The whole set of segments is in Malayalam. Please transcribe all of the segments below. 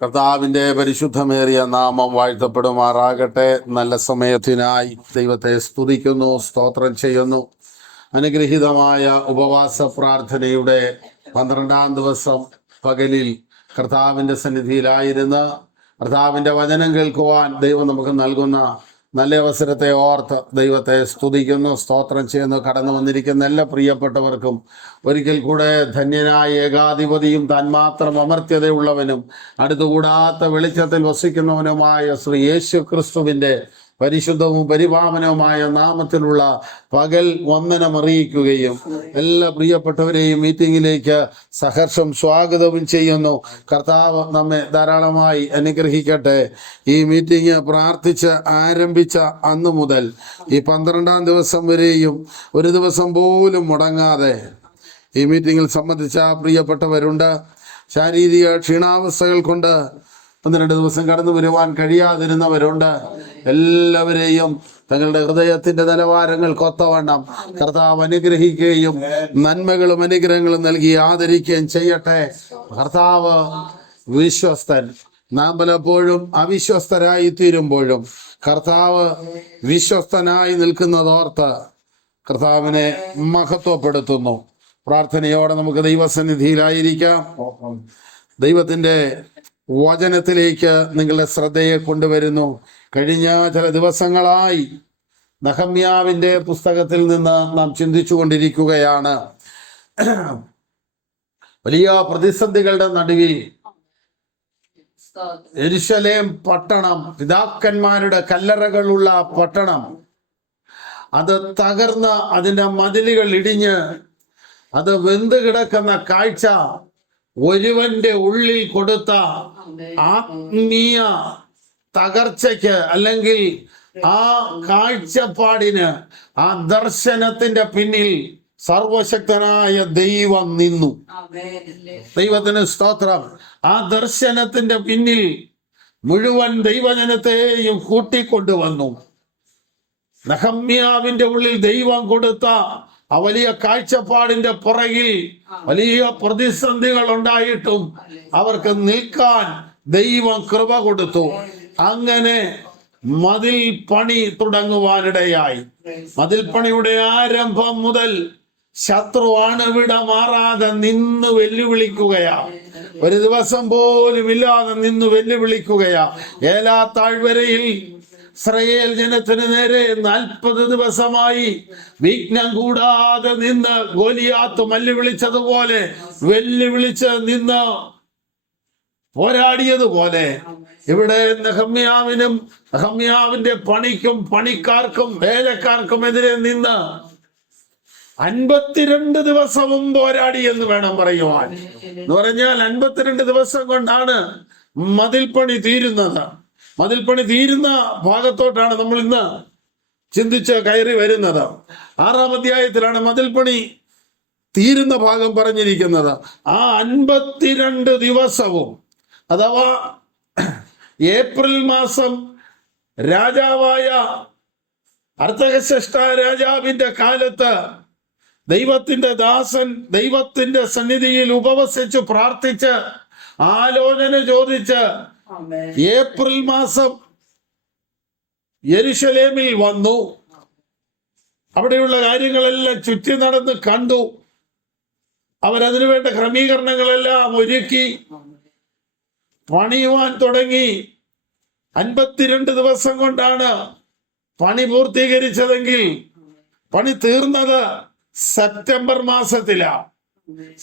കർത്താവിൻ്റെ പരിശുദ്ധമേറിയ നാമം വാഴ്ത്തപ്പെടുമാറാകട്ടെ. നല്ല സമയത്തിനായി ദൈവത്തെ സ്തുതിക്കുന്നു, സ്തോത്രം ചെയ്യുന്നു. അനുഗ്രഹീതമായ ഉപവാസ പ്രാർത്ഥനയുടെ 12-ാം ദിവസം പകലിൽ കർത്താവിൻ്റെ സന്നിധിയിലായിരുന്ന് കർത്താവിൻ്റെ വചനം കേൾക്കുവാൻ ദൈവം നമുക്ക് നൽകുന്ന നല്ല അവസരത്തെ ഓർത്ത് ദൈവത്തെ സ്തുതിക്കുന്നു, സ്തോത്രം ചെയ്യുന്നു. കടന്നു വന്നിരിക്കുന്ന എല്ലാ പ്രിയപ്പെട്ടവർക്കും ഒരിക്കൽ കൂടെ ധന്യനായ ഏകാധിപതിയും താൻ മാത്രം അമർത്യതയുള്ളവനും അടുത്തുകൂടാത്ത വെളിച്ചത്തിൽ വസിക്കുന്നവനുമായ ശ്രീ യേശു ക്രിസ്തുവിൻ്റെ പരിശുദ്ധവും പരിപാവനവുമായ നാമത്തിലുള്ള പകൽ വന്ദനം അറിയിക്കുകയും എല്ലാ പ്രിയപ്പെട്ടവരെയും മീറ്റിങ്ങിലേക്ക് സഹർഷം സ്വാഗതവും ചെയ്യുന്നു. കർത്താവ് നമ്മെ ധാരാളമായി അനുഗ്രഹിക്കട്ടെ. ഈ മീറ്റിംഗ് പ്രാർത്ഥിച്ച് ആരംഭിച്ച അന്നു മുതൽ ഈ 12-ാം ദിവസം വരെയും ഒരു ദിവസം പോലും മുടങ്ങാതെ ഈ മീറ്റിങ്ങിൽ സംബന്ധിച്ച പ്രിയപ്പെട്ടവരുണ്ട്. ശാരീരിക ക്ഷീണാവസ്ഥകൾ കൊണ്ട് 12 ദിവസം കടന്നു വരുവാൻ കഴിയാതിരുന്നവരുണ്ട്. എല്ലാവരെയും തങ്ങളുടെ ഹൃദയത്തിന്റെ നിലവാരങ്ങൾ കൊത്തവണ്ണം കർത്താവ് അനുഗ്രഹിക്കുകയും നന്മകളും അനുഗ്രഹങ്ങളും നൽകി ആദരിക്കുകയും ചെയ്യട്ടെ. കർത്താവ് വിശ്വസ്തൻ. നാം പലപ്പോഴും അവിശ്വസ്തരായി തീരുമ്പോഴും കർത്താവ് വിശ്വസ്തനായി നിൽക്കുന്നതോർത്ത് കർത്താവിനെ മഹത്വപ്പെടുത്തുന്നു. പ്രാർത്ഥനയോടെ നമുക്ക് ദൈവസന്നിധിയിലായിരിക്കാം. ദൈവത്തിന്റെ വചനത്തിലേക്ക് നിങ്ങളുടെ ശ്രദ്ധയെ കൊണ്ടുവരുന്നു. കഴിഞ്ഞ ചില ദിവസങ്ങളായി നെഹമ്യാവിന്റെ പുസ്തകത്തിൽ നിന്ന് നാം ചിന്തിച്ചു കൊണ്ടിരിക്കുകയാണ്. വലിയ പ്രതിസന്ധികളുടെ നടുവിൽ യെരുശലേം പട്ടണം, പിതാക്കന്മാരുടെ കല്ലറകളുള്ള പട്ടണം, അത് തകർന്ന് അതിൻ്റെ മതിലുകൾ ഇടിഞ്ഞ് അത് വെന്ത് കിടക്കുന്ന കാഴ്ച ഒരുവന്റെ ഉള്ളിൽ കൊടുത്ത ആത്മീയ തകർച്ചയ്ക്ക്, അല്ലെങ്കിൽ ആ കാഴ്ചപ്പാടിന്, ആ ദർശനത്തിന്റെ പിന്നിൽ സർവശക്തനായ ദൈവം നിന്നു. ദൈവത്തിന് സ്തോത്രം. ആ ദർശനത്തിന്റെ പിന്നിൽ മുഴുവൻ ദൈവജനത്തെയും കൂട്ടിക്കൊണ്ടുവന്നു. നെഹമ്യാവിന്റെ ഉള്ളിൽ ദൈവം കൊടുത്ത ആ വലിയ കാഴ്ചപ്പാടിന്റെ പുറകിൽ വലിയ പ്രതിസന്ധികൾ ഉണ്ടായിട്ടും അവർക്ക് നിൽക്കാൻ ദൈവം കൃപ കൊടുത്തു. അങ്ങനെ മതിൽ പണി തുടങ്ങുവാനിടയായി. മതിൽ പണിയുടെ ആരംഭം മുതൽ ശത്രു അണുവിട മാറാതെ നിന്ന് വെല്ലുവിളിക്കുകയാ. ഒരു ദിവസം പോലും ഇല്ലാതെ നിന്ന് വെല്ലുവിളിക്കുകയാ. ഏലാ താഴ്വരയിൽ ഇസ്രായേൽ ജനത്തിന് നേരെ 40 ദിവസമായി വിഘ്നം കൂടാതെ നിന്ന് ഗോലിയാത്ത് മല്ലി വിളിച്ചതുപോലെ വെല്ലുവിളിച്ച് നിന്ന് പോരാടിയതുപോലെ ഇവിടെ നെഹമ്യാവിനും നെഹമ്യാവിന്റെ പണിക്കും പണിക്കാർക്കും വേലക്കാർക്കും എതിരെ നിന്ന് 52 ദിവസവും പോരാടി എന്ന് വേണം പറയുവാൻ. എന്ന് പറഞ്ഞാൽ 52 ദിവസം കൊണ്ടാണ് മതിൽ പണി തീരുന്നത്. മതിൽപ്പണി തീരുന്ന ഭാഗത്തോട്ടാണ് നമ്മൾ ഇന്ന് ചിന്തിച്ച് കയറി വരുന്നത്. 6-ാം അധ്യായത്തിലാണ് മതിൽപ്പണി തീരുന്ന ഭാഗം പറഞ്ഞിരിക്കുന്നത്. ആ 52 ദിവസവും, അഥവാ ഏപ്രിൽ മാസം രാജാവായ അർത്തഹ്ശഷ്ടാ രാജാവിന്റെ കാലത്ത് ദൈവത്തിന്റെ ദാസൻ ദൈവത്തിന്റെ സന്നിധിയിൽ ഉപവസിച്ച് പ്രാർത്ഥിച്ച് ആലോചന ചോദിച്ച് ഏപ്രിൽ മാസം യെരുശലേമിൽ വന്നു. അവിടെയുള്ള കാര്യങ്ങളെല്ലാം ചുറ്റി നടന്ന് കണ്ടു. അവരതിനു വേണ്ട ക്രമീകരണങ്ങളെല്ലാം ഒരുക്കി പണിയുവാൻ തുടങ്ങി. 52 ദിവസം കൊണ്ടാണ് പണി പൂർത്തീകരിച്ചതെങ്കിൽ പണി തീർന്നത് സെപ്റ്റംബർ മാസത്തിലാണ്.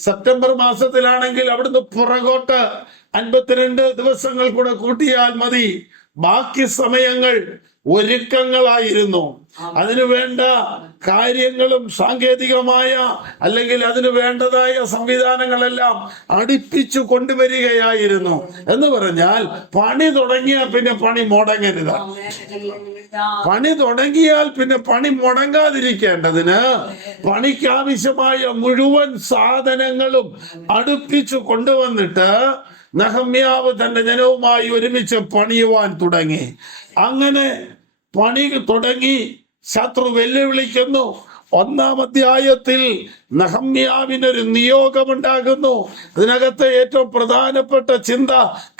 സെപ്റ്റംബർ മാസത്തിലാണെങ്കിൽ അവിടുന്ന് പുറകോട്ട് 52 ദിവസങ്ങൾ കൂടെ കൂട്ടിയാൽ മതി. ബാക്കി സമയങ്ങൾ ഒരുക്കങ്ങളായിരുന്നു. അതിനു വേണ്ട കാര്യങ്ങളും സാങ്കേതികമായ, അല്ലെങ്കിൽ അതിനു വേണ്ടതായ സംവിധാനങ്ങളെല്ലാം അടുപ്പിച്ചു കൊണ്ടുവരികയായിരുന്നു. എന്ന് പറഞ്ഞാൽ പണി തുടങ്ങിയാൽ പിന്നെ പണി മുടങ്ങരുത്. പണി തുടങ്ങിയാൽ പിന്നെ പണി മുടങ്ങാതിരിക്കേണ്ടതിന് പണിക്കാവശ്യമായ മുഴുവൻ സാധനങ്ങളും അടുപ്പിച്ചു കൊണ്ടുവന്നിട്ട് നെഹമ്യാവ് തന്റെ ജനവുമായി ഒരുമിച്ച് പണിയുവാൻ തുടങ്ങി. അങ്ങനെ പണി തുടങ്ങി. ശത്രു വെല്ലുവിളിക്കുന്നു. 1-ാം അധ്യായത്തിൽ നെഹമ്യാവിനൊരു നിയോഗമുണ്ടാകുന്നു. അതിനകത്തെ ഏറ്റവും പ്രധാനപ്പെട്ട ചിന്ത,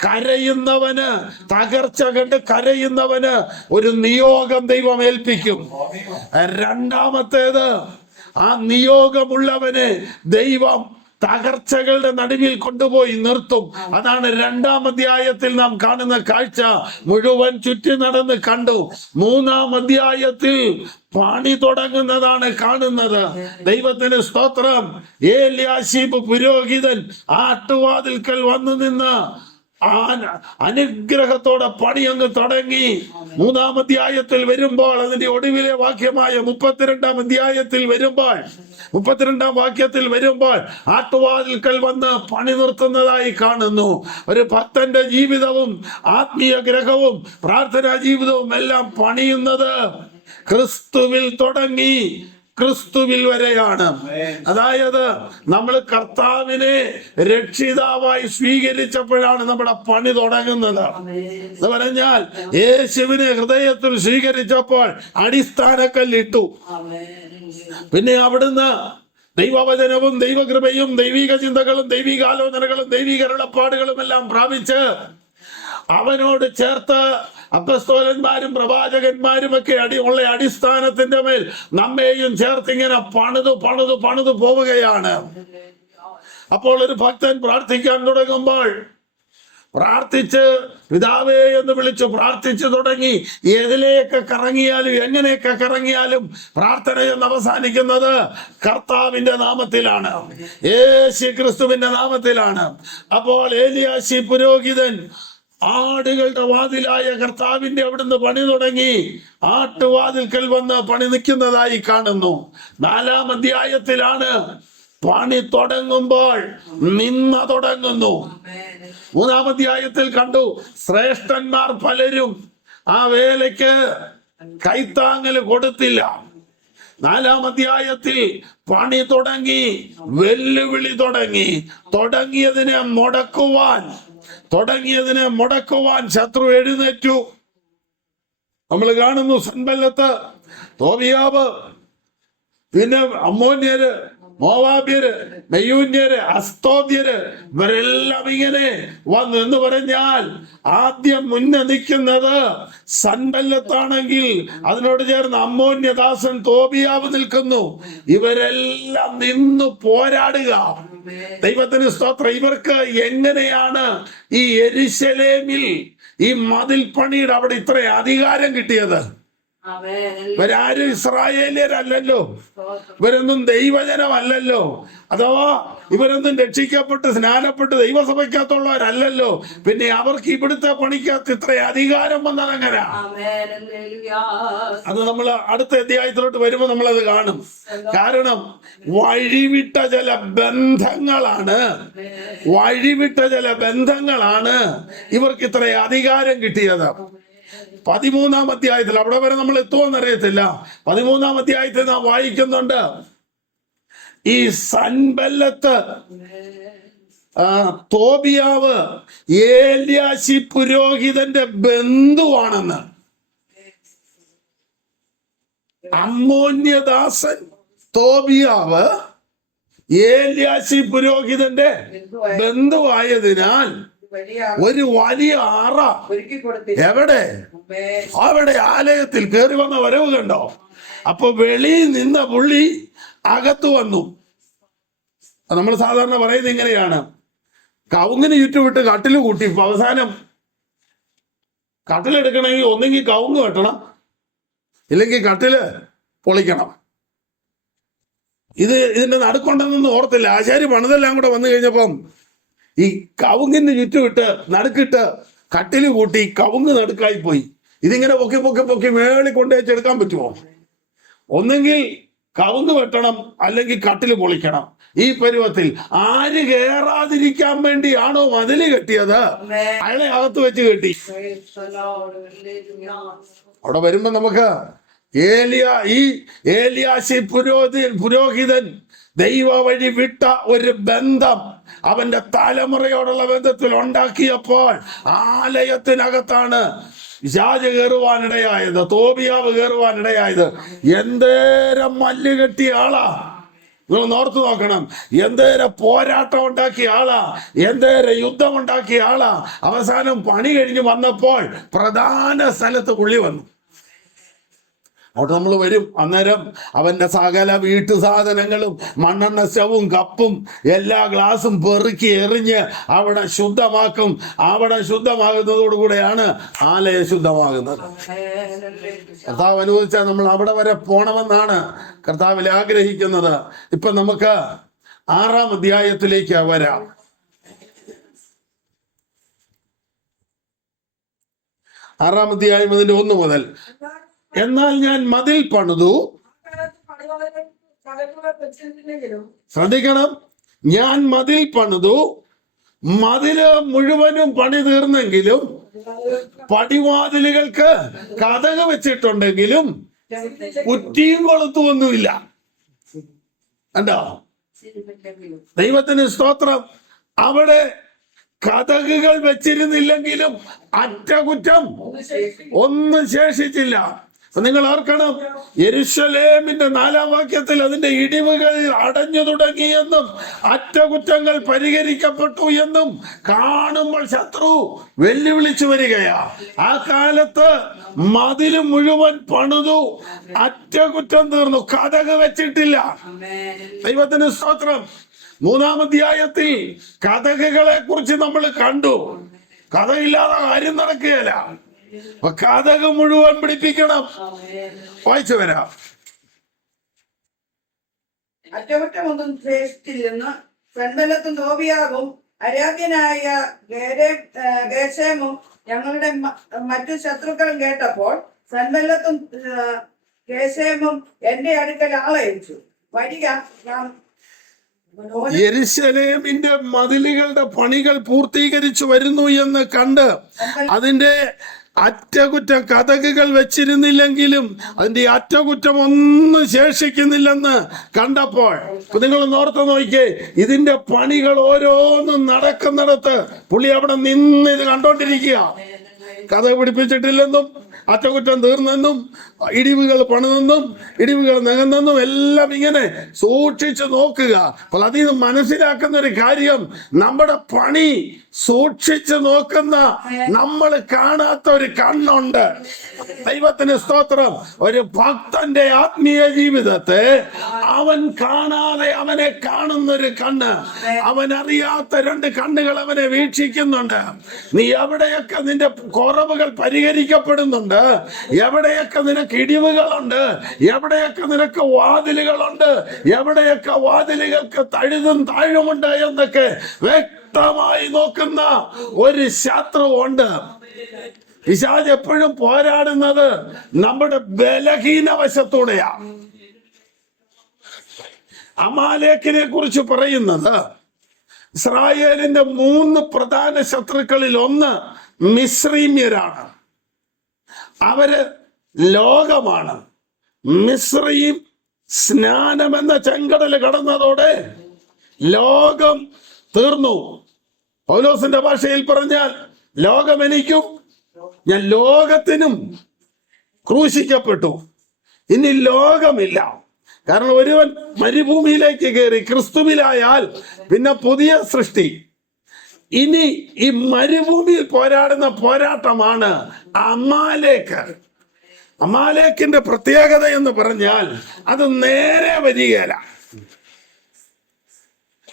കരയുന്നവന്, തകർച്ച കണ്ട് കരയുന്നവന് ഒരു നിയോഗം ദൈവം ഏൽപ്പിക്കും. രണ്ടാമത്തേത്, ആ നിയോഗമുള്ളവന് ദൈവം തകർച്ചകളുടെ നടുവിൽ കൊണ്ടുപോയി നിർത്തും. അതാണ് 2-ാം അധ്യായത്തിൽ നാം കാണുന്ന കാഴ്ച. മുഴുവൻ ചുറ്റി നടന്ന് കണ്ടു. 3-ാം അധ്യായത്തിൽ പണി തുടങ്ങുന്നതാണ് കാണുന്നത്. ദൈവത്തിന് സ്തോത്രം. എല്യാശീബ് പുരോഹിതൻ ആട്ടുവാതിൽക്കൽ വന്നു നിന്ന് അനുഗ്രഹത്തോടെ പണി അങ്ങ് തുടങ്ങി. 3-ാം അധ്യായത്തിൽ വരുമ്പോൾ, അതിന്റെ ഒടുവിലെ വാക്യമായ 32-ാം അധ്യായത്തിൽ വരുമ്പോൾ, 32-ാം വാക്യത്തിൽ വരുമ്പോൾ ആട്ടുവാതിൽക്കൽ വന്ന് പണി നിർത്തുന്നതായി കാണുന്നു. ഒരു ഭക്തന്റെ ജീവിതവും ആത്മീയ ഗ്രഹവും പ്രാർത്ഥനാ ജീവിതവും എല്ലാം പണിയുന്നത് ക്രിസ്തുവിൽ തുടങ്ങി ക്രിസ്തുവിൽ വരെയാണ്. അതായത് നമ്മൾ കർത്താവിനെ രക്ഷിതാവായി സ്വീകരിച്ചപ്പോഴാണ് നമ്മുടെ പണി തുടങ്ങുന്നത്. എന്ന് പറഞ്ഞാൽ യേശുവിനെ ഹൃദയത്തിൽ സ്വീകരിച്ചപ്പോൾ അടിസ്ഥാനക്കല്ലിട്ടു. പിന്നെ അവിടുന്ന് ദൈവവചനവും ദൈവകൃപയും ദൈവിക ചിന്തകളും ദൈവികാലോചനകളും ദൈവിക അരുളപ്പാടുകളും എല്ലാം പ്രാപിച്ച് അവനോട് ചേർത്ത് അപ്പസ്തോലന്മാരും പ്രവാചകന്മാരും ഒക്കെ ഉള്ള അടിസ്ഥാനത്തിന്റെ മേൽ നമ്മെയും ചേർത്ത് ഇങ്ങനെ പണിതു പോവുകയാണ്. അപ്പോൾ ഒരു ഭക്തൻ പ്രാർത്ഥിക്കാൻ തുടങ്ങുമ്പോൾ, പ്രാർത്ഥിച്ച് പിതാവേ എന്ന് വിളിച്ചു പ്രാർത്ഥിച്ചു തുടങ്ങി. ഏതിലേക്ക് കറങ്ങിയാലും എങ്ങനെയൊക്കെ കറങ്ങിയാലും പ്രാർത്ഥന എന്ന് അവസാനിക്കുന്നത് കർത്താവിന്റെ നാമത്തിലാണ്, യേശു ക്രിസ്തുവിന്റെ നാമത്തിലാണ്. അപ്പോൾ ഏലിയാശി പുരോഹിതൻ ആടുകളുടെ വാതിലായ കർത്താവിന്റെ അവിടുന്ന് പണി തുടങ്ങി ആട്ടുവാതിൽക്കൽ വന്ന് പണി നിൽക്കുന്നതായി കാണുന്നു. 4-ാം അധ്യായത്തിലാണ് പണി തുടങ്ങുമ്പോൾ നിന്ന തുടങ്ങുന്നു. 3-ാം അധ്യായത്തിൽ കണ്ടു, ശ്രേഷ്ഠന്മാർ പലരും ആ വേലയ്ക്ക് കൈത്താങ്ങൽ കൊടുത്തില്ല. 4-ാം അധ്യായത്തിൽ പണി തുടങ്ങി, വെല്ലുവിളി തുടങ്ങി. തുടങ്ങിയതിനെ മുടക്കുവാൻ ശത്രു എഴുന്നേറ്റു. നമ്മൾ കാണുന്നു സൻബല്ലത്ത്, തോബിയാവ്, പിന്നെ അമ്മോന്യര്, മോവാബ്യര്, മെയൂന്യര്, അസ്തോദ്യര്, ഇവരെല്ലാം ഇങ്ങനെ വന്നു. എന്ന് പറഞ്ഞാൽ ആദ്യം മുന്നേ നിൽക്കുന്നത് സൻബല്ലത്താണെങ്കിൽ അതിനോട് ചേർന്ന് അമ്മോന്യദാസൻ തോബിയാവ് നിൽക്കുന്നു. ഇവരെല്ലാം നിന്ന് പോരാടുക. ദൈവത്തിന് സ്തോത്രം. ഇവർക്ക് എങ്ങനെയാണ് ഈ യെരുശലേമിൽ ഈ മതിൽ പണിയുടെ അവിടെ ഇത്ര അധികാരം കിട്ടിയത്? ഇവരാരും ഇസ്രായേലിയരല്ലല്ലോ, ഇവരൊന്നും ദൈവജനമല്ലല്ലോ, അഥവാ ഇവരൊന്നും രക്ഷിക്കപ്പെട്ട് സ്നാനപ്പെട്ട് ദൈവസഭയ്ക്കകത്തുള്ളവരല്ലല്ലോ. പിന്നെ അവർക്ക് ഇവിടുത്തെ പണിക്കകത്ത് ഇത്ര അധികാരം വന്നതെങ്ങനാ? അത് നമ്മൾ അടുത്ത അധ്യായത്തിലോട്ട് വരുമ്പോൾ നമ്മളത് കാണും. കാരണം വഴിവിട്ട ചില ബന്ധങ്ങളാണ് ഇവർക്ക് ഇത്ര അധികാരം കിട്ടിയത്. 13-ാം അധ്യായത്തിൽ, അവിടെ വരെ നമ്മൾ എത്തുമെന്നറിയത്തില്ല, 13-ാം അധ്യായത്തിൽ നാം വായിക്കുന്നുണ്ട്, ഈ സൻബല്ലത്ത് തോബിയാവ് ഏല്യാശി പുരോഹിതന്റെ ബന്ധുവാണെന്ന്. അമ്മോന്യദാസൻ തോബിയാവ് ഏല്യാശി പുരോഹിതന്റെ ബന്ധുവായതിനാൽ ഒരു വലിയ അറ എവിടെ? അവിടെ ആലയത്തിൽ കയറി വന്ന വരവ് കണ്ടോ? അപ്പൊ വെളിയിൽ നിന്ന പുള്ളി അകത്തു വന്നു. നമ്മൾ സാധാരണ പറയുന്നത് ഇങ്ങനെയാണ്, കവുങ്ങിന് ചുറ്റുവിട്ട് കട്ടില് കൂട്ടി. അവസാനം കട്ടിലെടുക്കണമെങ്കിൽ ഒന്നെങ്കിൽ കവുങ്ങ് വെട്ടണം, ഇല്ലെങ്കിൽ കട്ടില് പൊളിക്കണം. ഇതിന്റെ നടുക്കൊണ്ടെന്നൊന്നും ഓർത്തില്ല. ആശാരി പണിതെല്ലാം കൂടെ വന്നു കഴിഞ്ഞപ്പം ഈ കവുങ്ങിന് ചുറ്റുമിട്ട് നടുക്കിട്ട് കട്ടില് കൂട്ടി കവുങ്ങ് നടുക്കായി പോയി. ഇതിങ്ങനെ പൊക്കി മേളിൽ കൊണ്ടുവച്ചെടുക്കാൻ പറ്റുമോ? ഒന്നെങ്കിൽ കവുങ്ങ് വെട്ടണം, അല്ലെങ്കിൽ കട്ടില് പൊളിക്കണം. ഈ പരുവത്തിൽ ആര് കേറാതിരിക്കാൻ വേണ്ടിയാണോ മതില് കെട്ടിയത്, അയാളെ അകത്ത് വെച്ച് കെട്ടി. അവിടെ വരുമ്പോ നമുക്ക് ഏലിയാശി പുരോഹിതൻ ദൈവ വഴി വിട്ട ഒരു ബന്ധം അവന്റെ തലമുറയോടുള്ള ബന്ധത്തിൽ ഉണ്ടാക്കിയപ്പോൾ ആലയത്തിനകത്താണ് പിശാച് കയറുവാനിടയായത്, തോബിയാവ് കയറുവാനിടയായത്. എന്തേരം മല്ല് കെട്ടിയ ആളാ, നിങ്ങൾ ഓർത്തു നോക്കണം. എന്തേരം പോരാട്ടം ഉണ്ടാക്കിയ ആളാ, എന്തേരം യുദ്ധം ഉണ്ടാക്കിയ ആളാ. അവസാനം പണി കഴിഞ്ഞ് വന്നപ്പോൾ പ്രധാന സ്ഥലത്ത് പുള്ളി വന്നു. അവിടെ നമ്മൾ വരും. അന്നേരം അവന്റെ സകല വീട്ടു സാധനങ്ങളും മണ്ണെണ്ണ സ്റ്റവും കപ്പും എല്ലാ ഗ്ലാസും പെറുക്കി എറിഞ്ഞ് അവിടെ ശുദ്ധമാക്കും. അവിടെ ശുദ്ധമാകുന്നതോടുകൂടെയാണ് ആലയം ശുദ്ധമാകുന്നത്. കർത്താവ് അനുവദിച്ചാൽ നമ്മൾ അവിടെ വരെ പോണമെന്നാണ് കർത്താവിൽ ആഗ്രഹിക്കുന്നത്. ഇപ്പൊ നമുക്ക് 6-ാം അധ്യായത്തിലേക്ക് വരാം. 6-ാം അധ്യായം അതിന്റെ 1 മുതൽ. എന്നാൽ ഞാൻ മതിൽ പണിതു, ശ്രദ്ധിക്കണം, ഞാൻ മതിൽ പണിതു, മതില് മുഴുവനും പണി തീർന്നെങ്കിലും പടിവാതിലുകൾക്ക് കതക് വെച്ചിട്ടുണ്ടെങ്കിലും കുറ്റിയും കൊളുത്തുമൊന്നുമില്ല. കണ്ടോ? ദൈവത്തിന് സ്തോത്രം. അവിടെ കതകുകൾ വെച്ചിരുന്നില്ലെങ്കിലും അറ്റകുറ്റം ഒന്നും ശേഷിച്ചില്ല. നിങ്ങൾ ഓർക്കണം, യെരൂശലേമിന്റെ 4-ാം വാക്യത്തിൽ അതിന്റെ ഇടിവുകൾ അടഞ്ഞു തുടങ്ങിയെന്നും അറ്റകുറ്റങ്ങൾ പരിഹരിക്കപ്പെട്ടു എന്നും കാണുമ്പോൾ ശത്രു വെല്ലുവിളിച്ചു വരികയാ. ആ കാലത്ത് മതില് മുഴുവൻ പണിതു, അറ്റകുറ്റം തീർന്നു, കതക് വെച്ചിട്ടില്ല. ദൈവത്തിന് സ്തോത്രം. 3-ാം അധ്യായത്തിൽ കതകുകളെ കുറിച്ച് നമ്മൾ കണ്ടു. കഥയില്ലാതെ കാര്യം നടക്കുകയല്ല. അപ്പൊ കതക് മുഴുവൻ പിടിപ്പിക്കണം. വായിച്ചു വരാം. അറ്റകുറ്റമൊന്നും ശേഷിച്ചില്ലെന്ന് സൻബല്ലത്തും തോബിയാവും അരാബ്യനായ ഗേശേമും ഞങ്ങളുടെ മറ്റു ശത്രുക്കളും കേട്ടപ്പോൾ സൻബല്ലത്തും ഗേശേമും എന്റെ അടുക്കൽ ആളയച്ചു. വരിക, യെരൂശലേമിന്റെ മതിലുകളുടെ പണികൾ പൂർത്തീകരിച്ചു വരുന്നു എന്ന് കണ്ട് അതിന്റെ അറ്റകുറ്റം, കതകുകൾ വെച്ചിരുന്നില്ലെങ്കിലും അതിന്റെ അറ്റകുറ്റം ഒന്നും ശേഷിക്കുന്നില്ലെന്ന് കണ്ടപ്പോൾ, നിങ്ങൾ ഓർത്ത് നോക്കിയേ, ഇതിന്റെ പണികൾ ഓരോന്നും നടക്കുന്നിടത്ത് പുള്ളി അവിടെ നിന്ന് ഇത് കണ്ടോണ്ടിരിക്കുക. കതക് പിടിപ്പിച്ചിട്ടില്ലെന്നും അറ്റകുറ്റം തീർന്നെന്നും ഇടിവുകൾ പണിതെന്നും ഇടിവുകൾ നികന്നെന്നും എല്ലാം ഇങ്ങനെ സൂക്ഷിച്ചു നോക്കുക. അപ്പോൾ അതിൽ നിന്ന് മനസ്സിലാക്കുന്ന ഒരു കാര്യം, നമ്മുടെ പണി സൂക്ഷിച്ചു നോക്കുന്ന നമ്മൾ കാണാത്ത ഒരു കണ്ണുണ്ട്. ദൈവത്തിന് സ്തോത്രം. ഒരു ഭക്തന്റെ ആത്മീയ ജീവിതത്തെ അവൻ കാണാതെ അവനെ കാണുന്നൊരു കണ്ണ്, അവൻ അറിയാത്ത 2 കണ്ണുകൾ അവനെ വീക്ഷിക്കുന്നുണ്ട്. നീ എവിടെയൊക്കെ നിന്റെ കുറവുകൾ പരിഹരിക്കപ്പെടുന്നുണ്ട്, എവിടെയൊക്കെ നിനക്ക് ഇടിവുകളുണ്ട്, എവിടെയൊക്കെ നിനക്ക് വാതിലുകളുണ്ട്, എവിടെയൊക്കെ വാതിലുകൾക്ക് തഴുതും താഴുമുണ്ട് എന്നൊക്കെ വ്യക്തമായി നോക്കുന്ന ഒരു ശത്രുവുണ്ട്. പിശാച് എപ്പോഴും പോരാടുന്നത് നമ്മുടെ ബലഹീന വശത്തൂടെയാ. അമാലേക്കിനെ കുറിച്ച് പറയുന്നത് ഇസ്രായേലിന്റെ 3 പ്രധാന ശത്രുക്കളിൽ ഒന്ന് മിസ്രൈമ്യരാണ്. അവര് ലോകമാണ്. മിസ്രയീം സ്നാനം എന്ന ചെങ്കടല് കടന്നതോടെ ലോകം തീർന്നു. പൗലോസിന്റെ ഭാഷയിൽ പറഞ്ഞാൽ ലോകം എനിക്കും ഞാൻ ലോകത്തിനും ക്രൂശിക്കപ്പെട്ടു. ഇനി ലോകമില്ല. കാരണം ഒരുവൻ മരുഭൂമിയിലേക്ക് കയറി ക്രിസ്തുവിലായാൽ പിന്നെ പുതിയ സൃഷ്ടി. ഇനി ഈ മരുഭൂമിയിൽ പോരാടുന്ന പോരാട്ടമാണ് അമാലേക്ക്. അമാലേക്കിന്റെ പ്രത്യേകത എന്ന് പറഞ്ഞാൽ അത് നേരെ വരികയില്ല.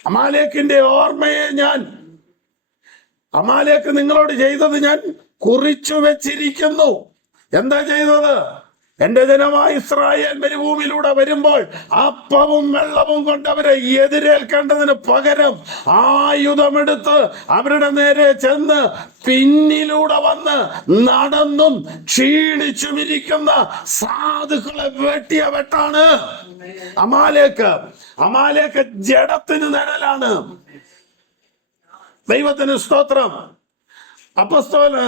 അമാലേക്കിന്റെ ഓർമ്മയെ അമാലേക്ക് നിങ്ങളോട് ചെയ്തത് ഞാൻ കുറിച്ചു വെച്ചിരിക്കുന്നു. എന്താ ചെയ്തത്? എന്റെ ജനമായ ഇസ്രായേൽ മരുഭൂമിയിലൂടെ വരുമ്പോൾ അപ്പവും വെള്ളവും കൊണ്ട് അവരെ എതിരേൽക്കേണ്ടതിന് പകരം ആയുധമെടുത്ത് അവരുടെ നേരെ ചെന്ന് പിന്നിലൂടെ വന്ന് നടന്നും ക്ഷീണിച്ചുമിരിക്കുന്ന സാധുക്കളെ വെട്ടിയ വെട്ടാണ് അമാലേക്ക്. അമാലേക്ക് ജഡത്തിന് നിഴലാണ്. ദൈവത്തിന് സ്തോത്രം.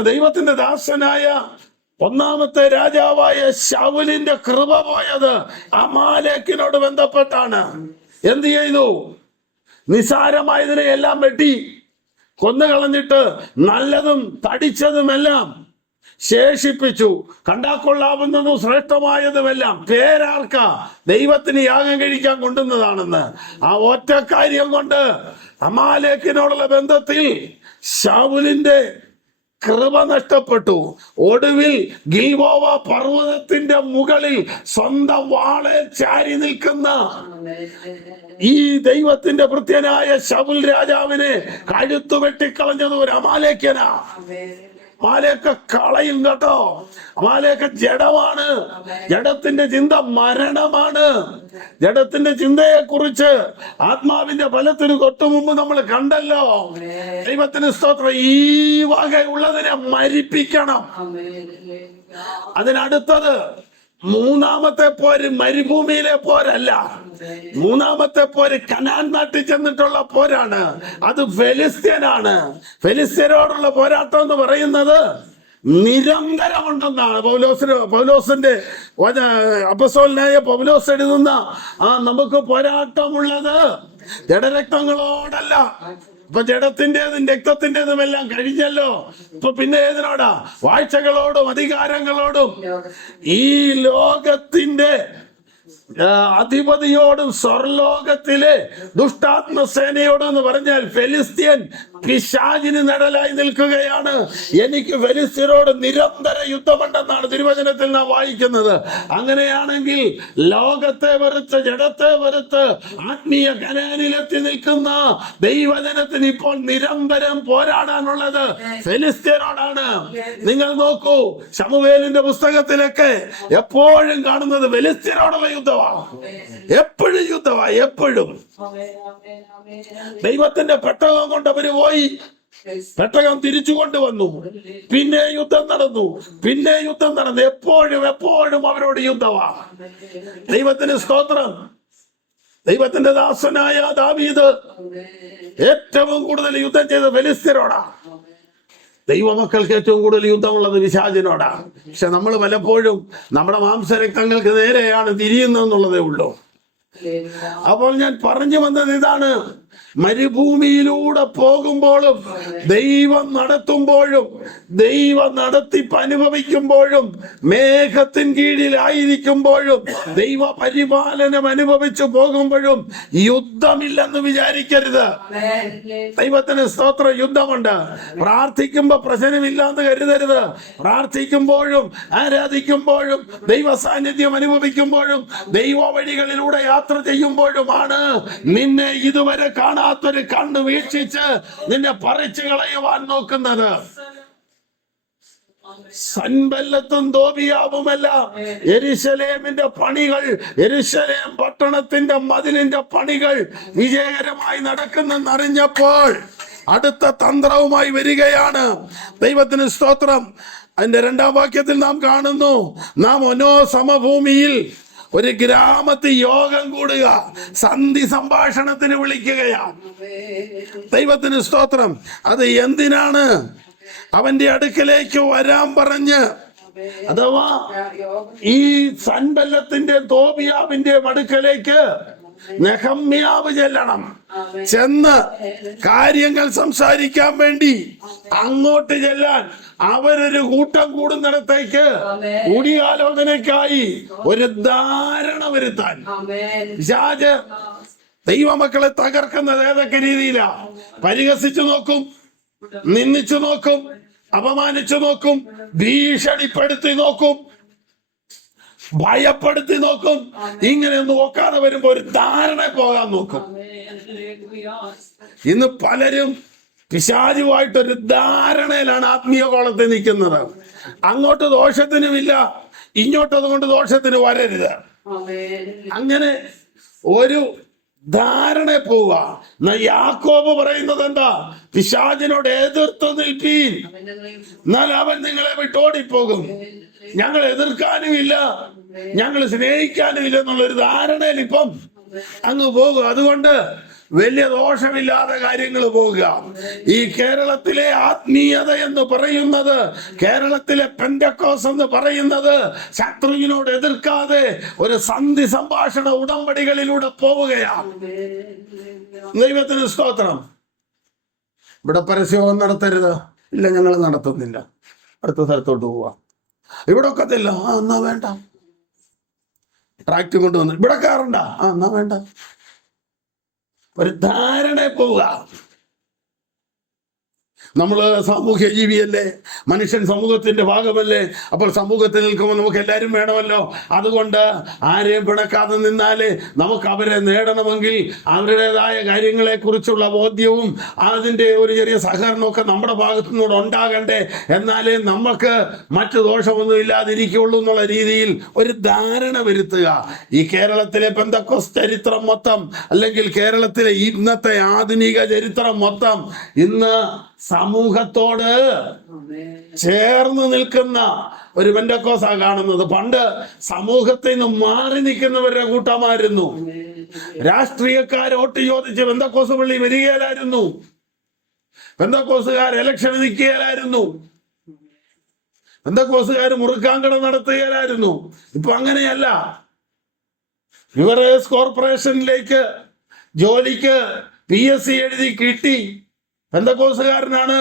ദൈവത്തിന്റെ ദാസനായ 1ാമത്തെ രാജാവായ ശൗലിന്റെ കൃപ പോയത് അമാലേക്കിനോട് ബന്ധപ്പെട്ടാണ്. എന്ത് ചെയ്തു? നിസാരമായതിനെ എല്ലാം വെട്ടി കൊന്നുകളഞ്ഞിട്ട് നല്ലതും തടിച്ചതുമെല്ലാം ശേഷിപ്പിച്ചു. കണ്ടാക്കൊള്ളാവുന്നതും ശ്രേഷ്ഠമായതുമെല്ലാം പേരാർക്ക ദൈവത്തിന് യാഗം കഴിക്കാൻ കൊണ്ടുവന്നതാണെന്ന്. ആ ഒറ്റ കാര്യം കൊണ്ട് അമാലേക്കിനോടുള്ള ബന്ധത്തിൽ ശൗലിന്റെ കൃപ നഷ്ടപ്പെട്ടു. ഒടുവിൽ ഗിൽബോവ പർവ്വതത്തിന്റെ മുകളിൽ സ്വന്തം വാളെ ചാരി നിൽക്കുന്ന ഈ ദൈവത്തിന്റെ ഭൃത്യനായ ശൗൽ രാജാവിനെ കഴുത്തു വെട്ടിക്കളഞ്ഞത് ഒരു അമാലേക്കനാ. അമാലേക്ക് കളയും കേട്ടോ. അമാലേക്ക് ജഡമാണ്. ജഡത്തിന്റെ ചിന്ത മരണമാണ്. ജഡത്തിന്റെ ചിന്തയെ കുറിച്ച് ആത്മാവിന്റെ ഫലത്തിന് തൊട്ടു മുമ്പ് നമ്മൾ കണ്ടല്ലോ. ദൈവത്തിന് സ്തോത്രം. ഈ വകയുള്ളതിനെ മരിപ്പിക്കണം. അതിനടുത്തത് മൂന്നാമത്തെ പോര് മരുഭൂമിയിലെ പോരല്ല. മൂന്നാമത്തെ പോര് കനാൻ നാട്ടിൽ ചെന്നിട്ടുള്ള പോരാണ്. അത് ഫെലിസ്ത്യനാണ്. ഫെലിസ്ത്യരോടുള്ള പോരാട്ടം എന്ന് പറയുന്നത് നിരന്തരമുണ്ടെന്നാണ് പൗലോസിന്റെ അപ്പസ്തോലനായ പൗലോസ് എഴുതുന്ന നമുക്ക് പോരാട്ടമുള്ളത് ജഡരക്തങ്ങളോടല്ല. ഇപ്പൊ ജഡത്തിന്റേതും രക്തത്തിന്റേതും എല്ലാം കഴിഞ്ഞല്ലോ. ഇപ്പൊ പിന്നെ ഏതിനോടാ? വാഴ്ചകളോടും അധികാരങ്ങളോടും ഈ ലോകത്തിന്റെ അധിപതിയോടും സ്വർലോകത്തിലെ ദുഷ്ടാത്മസേനയോടും എന്ന് പറഞ്ഞാൽ ഫെലിസ്ത്യൻ പിശാചിന് നിഴലായി നിൽക്കുകയാണ്. എനിക്ക് ഫെലിസ്ത്യരോട് നിരന്തര യുദ്ധമുണ്ടെന്നാണ് തിരുവചനത്തിൽ നാം വായിക്കുന്നത്. അങ്ങനെയാണെങ്കിൽ ലോകത്തെ വെറുത്ത് ജഡത്തെ വെറുത്ത് ആത്മീയ കനാനിലെത്തി നിൽക്കുന്ന ദൈവജനത്തിന് ഇപ്പോൾ നിരന്തരം പോരാടാനുള്ളത് ഫെലിസ്ത്യരോടാണ്. നിങ്ങൾ നോക്കൂ, ശമൂവേലിന്റെ പുസ്തകത്തിലൊക്കെ എപ്പോഴും കാണുന്നത് ഫെലിസ്ത്യരോടുള്ള യുദ്ധമാണ്. എപ്പോഴും യുദ്ധമാണ്. എപ്പോഴും ദൈവത്തിന്റെ പെട്ടകം കൊണ്ട് അവര് പോയി. പെട്ടകം തിരിച്ചു കൊണ്ടുവന്നു. പിന്നെ യുദ്ധം നടന്നു. പിന്നെ യുദ്ധം നടന്നു. എപ്പോഴും അവരോട് യുദ്ധമാണ്. ദൈവത്തിന് സ്തോത്രം. ദൈവത്തിന്റെ ദാസനായ ദാവീദ് ഏറ്റവും കൂടുതൽ യുദ്ധം ചെയ്ത ഫെലിസ്ത്യരോടാണ്. ദൈവമക്കൾക്ക് ഏറ്റവും കൂടുതൽ യുദ്ധമുള്ളത് പിശാചിനോടാണ്. പക്ഷെ നമ്മൾ പലപ്പോഴും നമ്മുടെ മാംസരക്തങ്ങൾക്ക് നേരെയാണ് തിരിയുന്നതെന്നുള്ളതേ ഉള്ളൂ. അപ്പോൾ ഞാൻ പറഞ്ഞു വന്നത് ഇതാണ്. മരുഭൂമിയിലൂടെ പോകുമ്പോഴും ദൈവം നടത്തുമ്പോഴും ദൈവം നടത്തിപ്പ് അനുഭവിക്കുമ്പോഴും മേഘത്തിൻ കീഴിലായിരിക്കുമ്പോഴും ദൈവ പരിപാലനം അനുഭവിച്ചു പോകുമ്പോഴും യുദ്ധമില്ലെന്ന് വിചാരിക്കരുത്. ദൈവത്തിന് സ്തോത്ര. യുദ്ധമുണ്ട്. പ്രാർത്ഥിക്കുമ്പോ പ്രശ്നമില്ലാന്ന് കരുതരുത്. പ്രാർത്ഥിക്കുമ്പോഴും ആരാധിക്കുമ്പോഴും ദൈവ സാന്നിധ്യം അനുഭവിക്കുമ്പോഴും ദൈവ വഴികളിലൂടെ യാത്ര ചെയ്യുമ്പോഴുമാണ് നിന്നെ ഇതുവരെ കാണാത്തൊരു കണ്ണ് വീക്ഷിച്ച് നിന്നെ പറിച്ചു കളയുവാൻ നോക്കുന്നത്. സൻബല്ലത്തും തോബിയാവുമെല്ലാം യെരൂശലേമിന്റെ പണികൾ, യെരൂശലേം പട്ടണത്തിന്റെ മതിലിന്റെ പണികൾ വിജയകരമായി നടക്കുന്നെന്നറിഞ്ഞപ്പോൾ അടുത്ത തന്ത്രവുമായി വരികയാണ്. ദൈവത്തിന് സ്തോത്രം. അതിന്റെ 2-ാം വാക്യത്തിൽ നാം കാണുന്നു, നാം ഒനോ സമഭൂമിയിൽ ഒരു ഗ്രാമത്തിൽ യോഗം കൂടുക, സന്ധി സംഭാഷണത്തിന് വിളിക്കുകയാണ്. ദൈവത്തിന് സ്തോത്രം. അത് എന്തിനാണ്? അവന്റെ അടുക്കലേക്ക് വരാൻ പറഞ്ഞ്, അഥവാ ഈ സൻബല്ലത്തിന്റെ തോബിയാവിന്റെ അടുക്കലേക്ക് നെഹമ്യാവ് ചെല്ലണം. ചെന്ന് കാര്യങ്ങൾ സംസാരിക്കാൻ വേണ്ടി അങ്ങോട്ട് ചെല്ലാൻ അവരൊരു കൂട്ടം കൂടുന്നിടത്തേക്ക് കൂടിയാലോചനയ്ക്കായി ഒരു ധാരണ വരുത്താൻ. പിശാച് ദൈവമക്കളെ തകർക്കുന്നത് ഏതൊക്കെ രീതിയിലാ? പരിഹസിച്ചു നോക്കും, നിന്ദിച്ചു നോക്കും, അപമാനിച്ചു നോക്കും, ഭീഷണിപ്പെടുത്തി നോക്കും, ഭയപ്പെടുത്തി നോക്കും. ഇങ്ങനെ നോക്കാതെ വരുമ്പോ ഒരു ധാരണ പോകാൻ നോക്കും. ഇന്ന് പലരും പിശാചുമായിട്ടൊരു ധാരണയിലാണ് ആത്മീയ കോളത്തിൽ നിൽക്കുന്നത്. അങ്ങോട്ട് ദോഷത്തിനുമില്ല, ഇങ്ങോട്ട് അതുകൊണ്ട് ദോഷത്തിന് വരരുത്. അങ്ങനെ ഒരു ധാരണ പോവുക. യാക്കോബ് പറയുന്നത് എന്താ? പിശാചിനോട് എതിർത്ത് നിൽപ്പീൻ, എന്നാൽ അവൻ നിങ്ങളെ വിട്ടോടിപ്പോകും. ഞങ്ങൾ എതിർക്കാനുമില്ല, ഞങ്ങൾ സ്നേഹിക്കാനുമില്ല എന്നുള്ളൊരു ധാരണയിൽ ഇപ്പം അങ്ങ് പോകും. അതുകൊണ്ട് വലിയ ദോഷമില്ലാതെ കാര്യങ്ങൾ പോവുക. ഈ കേരളത്തിലെ ആത്മീയത എന്ന് പറയുന്നത്, കേരളത്തിലെ പെന്തക്കോസ് എന്ന് പറയുന്നത് ശത്രുവിനോട് എതിർക്കാതെ ഒരു സന്ധി സംഭാഷണ ഉടമ്പടികളിലൂടെ പോവുകയാണ്. ദൈവത്തിന് സ്തോത്രം. ഇവിടെ പരസ്യവും നടത്തരുത്, ഇല്ല ഞങ്ങൾ നടത്തുന്നില്ല, അടുത്ത സ്ഥലത്തോട്ട് പോവാ. ഇവിടെ ഒക്കത്തില്ല, എന്നാ വേണ്ട. ട്രാക്ട് കൊണ്ടുവന്ന് ഇവിടെ കയറണ്ട, എന്നാ വേണ്ട. ഒരു ധാരണ പോവുക. നമ്മള് സാമൂഹ്യ ജീവിയല്ലേ, മനുഷ്യൻ സമൂഹത്തിന്റെ ഭാഗമല്ലേ. അപ്പോൾ സമൂഹത്തിൽ നിൽക്കുമ്പോൾ നമുക്ക് എല്ലാവരും വേണമല്ലോ. അതുകൊണ്ട് ആരെയും പിണക്കാതെ നിന്നാല് നമുക്ക് അവരെ നേടണമെങ്കിൽ അവരുടേതായ കാര്യങ്ങളെ കുറിച്ചുള്ള ബോധ്യവും അതിന്റെ ഒരു ചെറിയ സഹകരണമൊക്കെ നമ്മുടെ ഭാഗത്തു നിന്നൂടെ ഉണ്ടാകണ്ടേ. എന്നാലേ നമുക്ക് മറ്റു ദോഷമൊന്നും ഇല്ലാതിരിക്കുള്ളൂ എന്നുള്ള രീതിയിൽ ഒരു ധാരണ വരുത്തുക. ഈ കേരളത്തിലെ പെന്തക്കോസ് ചരിത്രം മൊത്തം, അല്ലെങ്കിൽ കേരളത്തിലെ ഇന്നത്തെ ആധുനിക ചരിത്രം മൊത്തം ഇന്ന് സമൂഹത്തോട് ചേർന്ന് നിൽക്കുന്ന ഒരു പെന്തക്കോസാ കാണുന്നത്. പണ്ട് സമൂഹത്തിൽ നിന്ന് മാറി നിൽക്കുന്നവരുടെ കൂട്ടമായിരുന്നു. രാഷ്ട്രീയക്കാർ വോട്ട് ചോദിച്ച് പെന്തക്കോസ് പള്ളി വരികയിലായിരുന്നു. പെന്തക്കോസുകാർ ഇലക്ഷന് നിൽക്കുകയിലായിരുന്നു. പെന്തക്കോസുകാർ മുറുക്കാങ്കട നടത്തുകയിലായിരുന്നു. ഇപ്പൊ അങ്ങനെയല്ല. ബിവറേജ് കോർപ്പറേഷനിലേക്ക് ജോലിക്ക് PSC എഴുതി കിട്ടി. പെന്തക്കോസുകാരനാണ്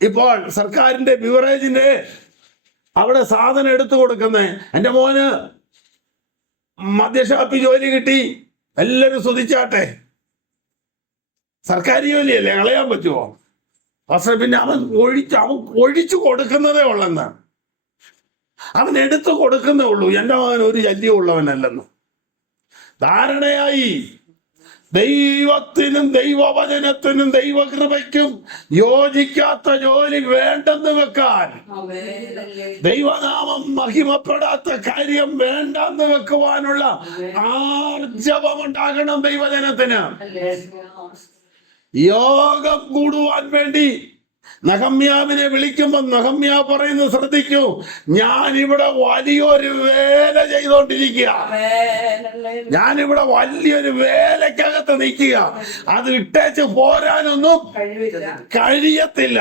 ഇപ്പോൾ സർക്കാരിന്റെ ബിവറേജിന്റെ അവിടെ സാധനം എടുത്തു കൊടുക്കുന്നത്. എൻ്റെ മോന് മദ്യഷാപ്പി ജോലി കിട്ടി, എല്ലാവരും സ്തുതിച്ചാട്ടെ. സർക്കാർ ജോലിയല്ലേ, കളയാൻ പറ്റുമോ? പക്ഷെ പിന്നെ അവൻ ഒഴിച്ചു കൊടുക്കുന്നതേ ഉള്ളെന്ന്, അവൻ എടുത്തു കൊടുക്കുന്നേ ഉള്ളൂ. എൻ്റെ മകൻ ഒരു ശല്യം ഉള്ളവനല്ലെന്ന് ധാരണയായി. ദൈവത്തിനും ദൈവവചനത്തിനും ദൈവകൃപയ്ക്കും യോജിക്കാത്ത ജോലി വേണ്ടെന്ന് വെക്കാൻ, ദൈവനാമം മഹിമപ്പെടാത്ത കാര്യം വേണ്ടെന്ന് വെക്കുവാനുള്ള ആർജവം ഉണ്ടാകണം ദൈവജനത്തിന്. യോഗം കൂടുവാൻ വേണ്ടി നഹമ്യാവിനെ വിളിക്കുമ്പോൾ നഹമ്യ പറയുന്നത് ശ്രദ്ധിക്കൂ, ഞാനിവിടെ വലിയൊരു വേല ചെയ്തോണ്ടിരിക്കുക, ഞാനിവിടെ വലിയൊരു വേലക്കകത്ത് നിൽക്കുക, അത് ഇട്ടേച്ച് പോരാനൊന്നും കഴിയത്തില്ല.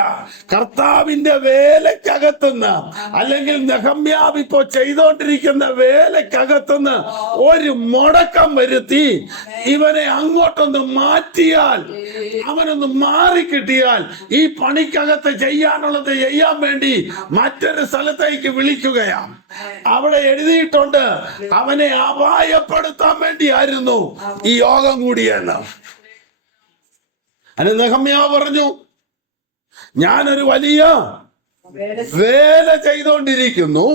കർത്താവിന്റെ വേലക്കകത്തുനിന്ന്, അല്ലെങ്കിൽ നഹമ്യാവ് ഇപ്പോ ചെയ്തോണ്ടിരിക്കുന്ന വേലക്കകത്തുനിന്ന് ഒരു മുടക്കം വരുത്തി ഇവനെ അങ്ങോട്ടൊന്ന് മാറ്റിയാൽ, അവനൊന്ന് മാറിക്കിട്ടിയാൽ ഈ പണിക്കകത്ത് ചെയ്യാനുള്ളത് ചെയ്യാൻ വേണ്ടി മറ്റൊരു സ്ഥലത്തേക്ക് വിളിക്കുകയാണ്. അവിടെ എഴുതിയിട്ടുണ്ട്, അവനെ അപായപ്പെടുത്താൻ വേണ്ടിയായിരുന്നു ഈ യോഗം കൂടിയെന്ന്. അതിന് നെഹമ്യാവ് പറഞ്ഞു, ഞാനൊരു വലിയ വേല ചെയ്തോണ്ടിരിക്കുന്നു,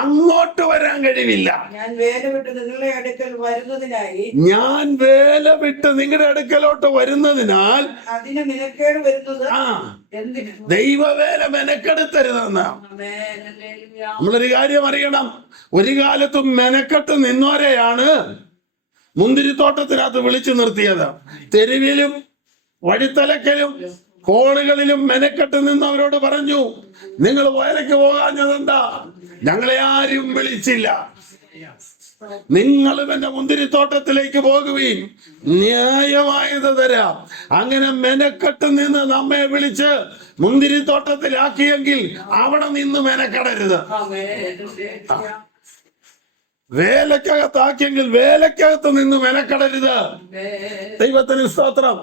അങ്ങോട്ട് വരാൻ കഴിവില്ല. ഞാൻ വേല വിട്ട് നിങ്ങളുടെ അടുക്കൽ വരുന്നതിനായി, ഞാൻ വേല വിട്ട് നിങ്ങളുടെ അടുക്കലോട്ട് വരുന്നതിനാൽ അതിന് മെനക്കേട് വരുന്നത് ദൈവവേല മെനക്കെടുത്തരുതെന്ന്. നമ്മളൊരു കാര്യം അറിയണം, ഒരു കാലത്തും മെനക്കെട്ട് നിന്നോരെയാണ് മുന്തിരിത്തോട്ടത്തിനകത്ത് വിളിച്ചു നിർത്തിയത്. തെരുവിലും വഴിത്തലക്കലും കോണുകളിലും മെനക്കെട്ട് നിന്നവരോട് പറഞ്ഞു, നിങ്ങൾ വയലയ്ക്ക് പോകാഞ്ഞതെന്താ? ഞങ്ങളെ ആരും വിളിച്ചില്ല, നിങ്ങളും എന്റെ മുന്തിരിത്തോട്ടത്തിലേക്ക് പോകുവീൻ, ന്യായമായത് തരാം. അങ്ങനെ മെനക്കെട്ട് നിന്ന് നമ്മെ വിളിച്ച് മുന്തിരിത്തോട്ടത്തിലാക്കിയെങ്കിൽ അവിടെ നിന്ന് മെനക്കെടരുത്. വേലക്കകത്താക്കിയെങ്കിൽ വേലക്കകത്ത് നിന്ന് മെനക്കെടരുത്. ദൈവത്തിന് സ്തോത്രം.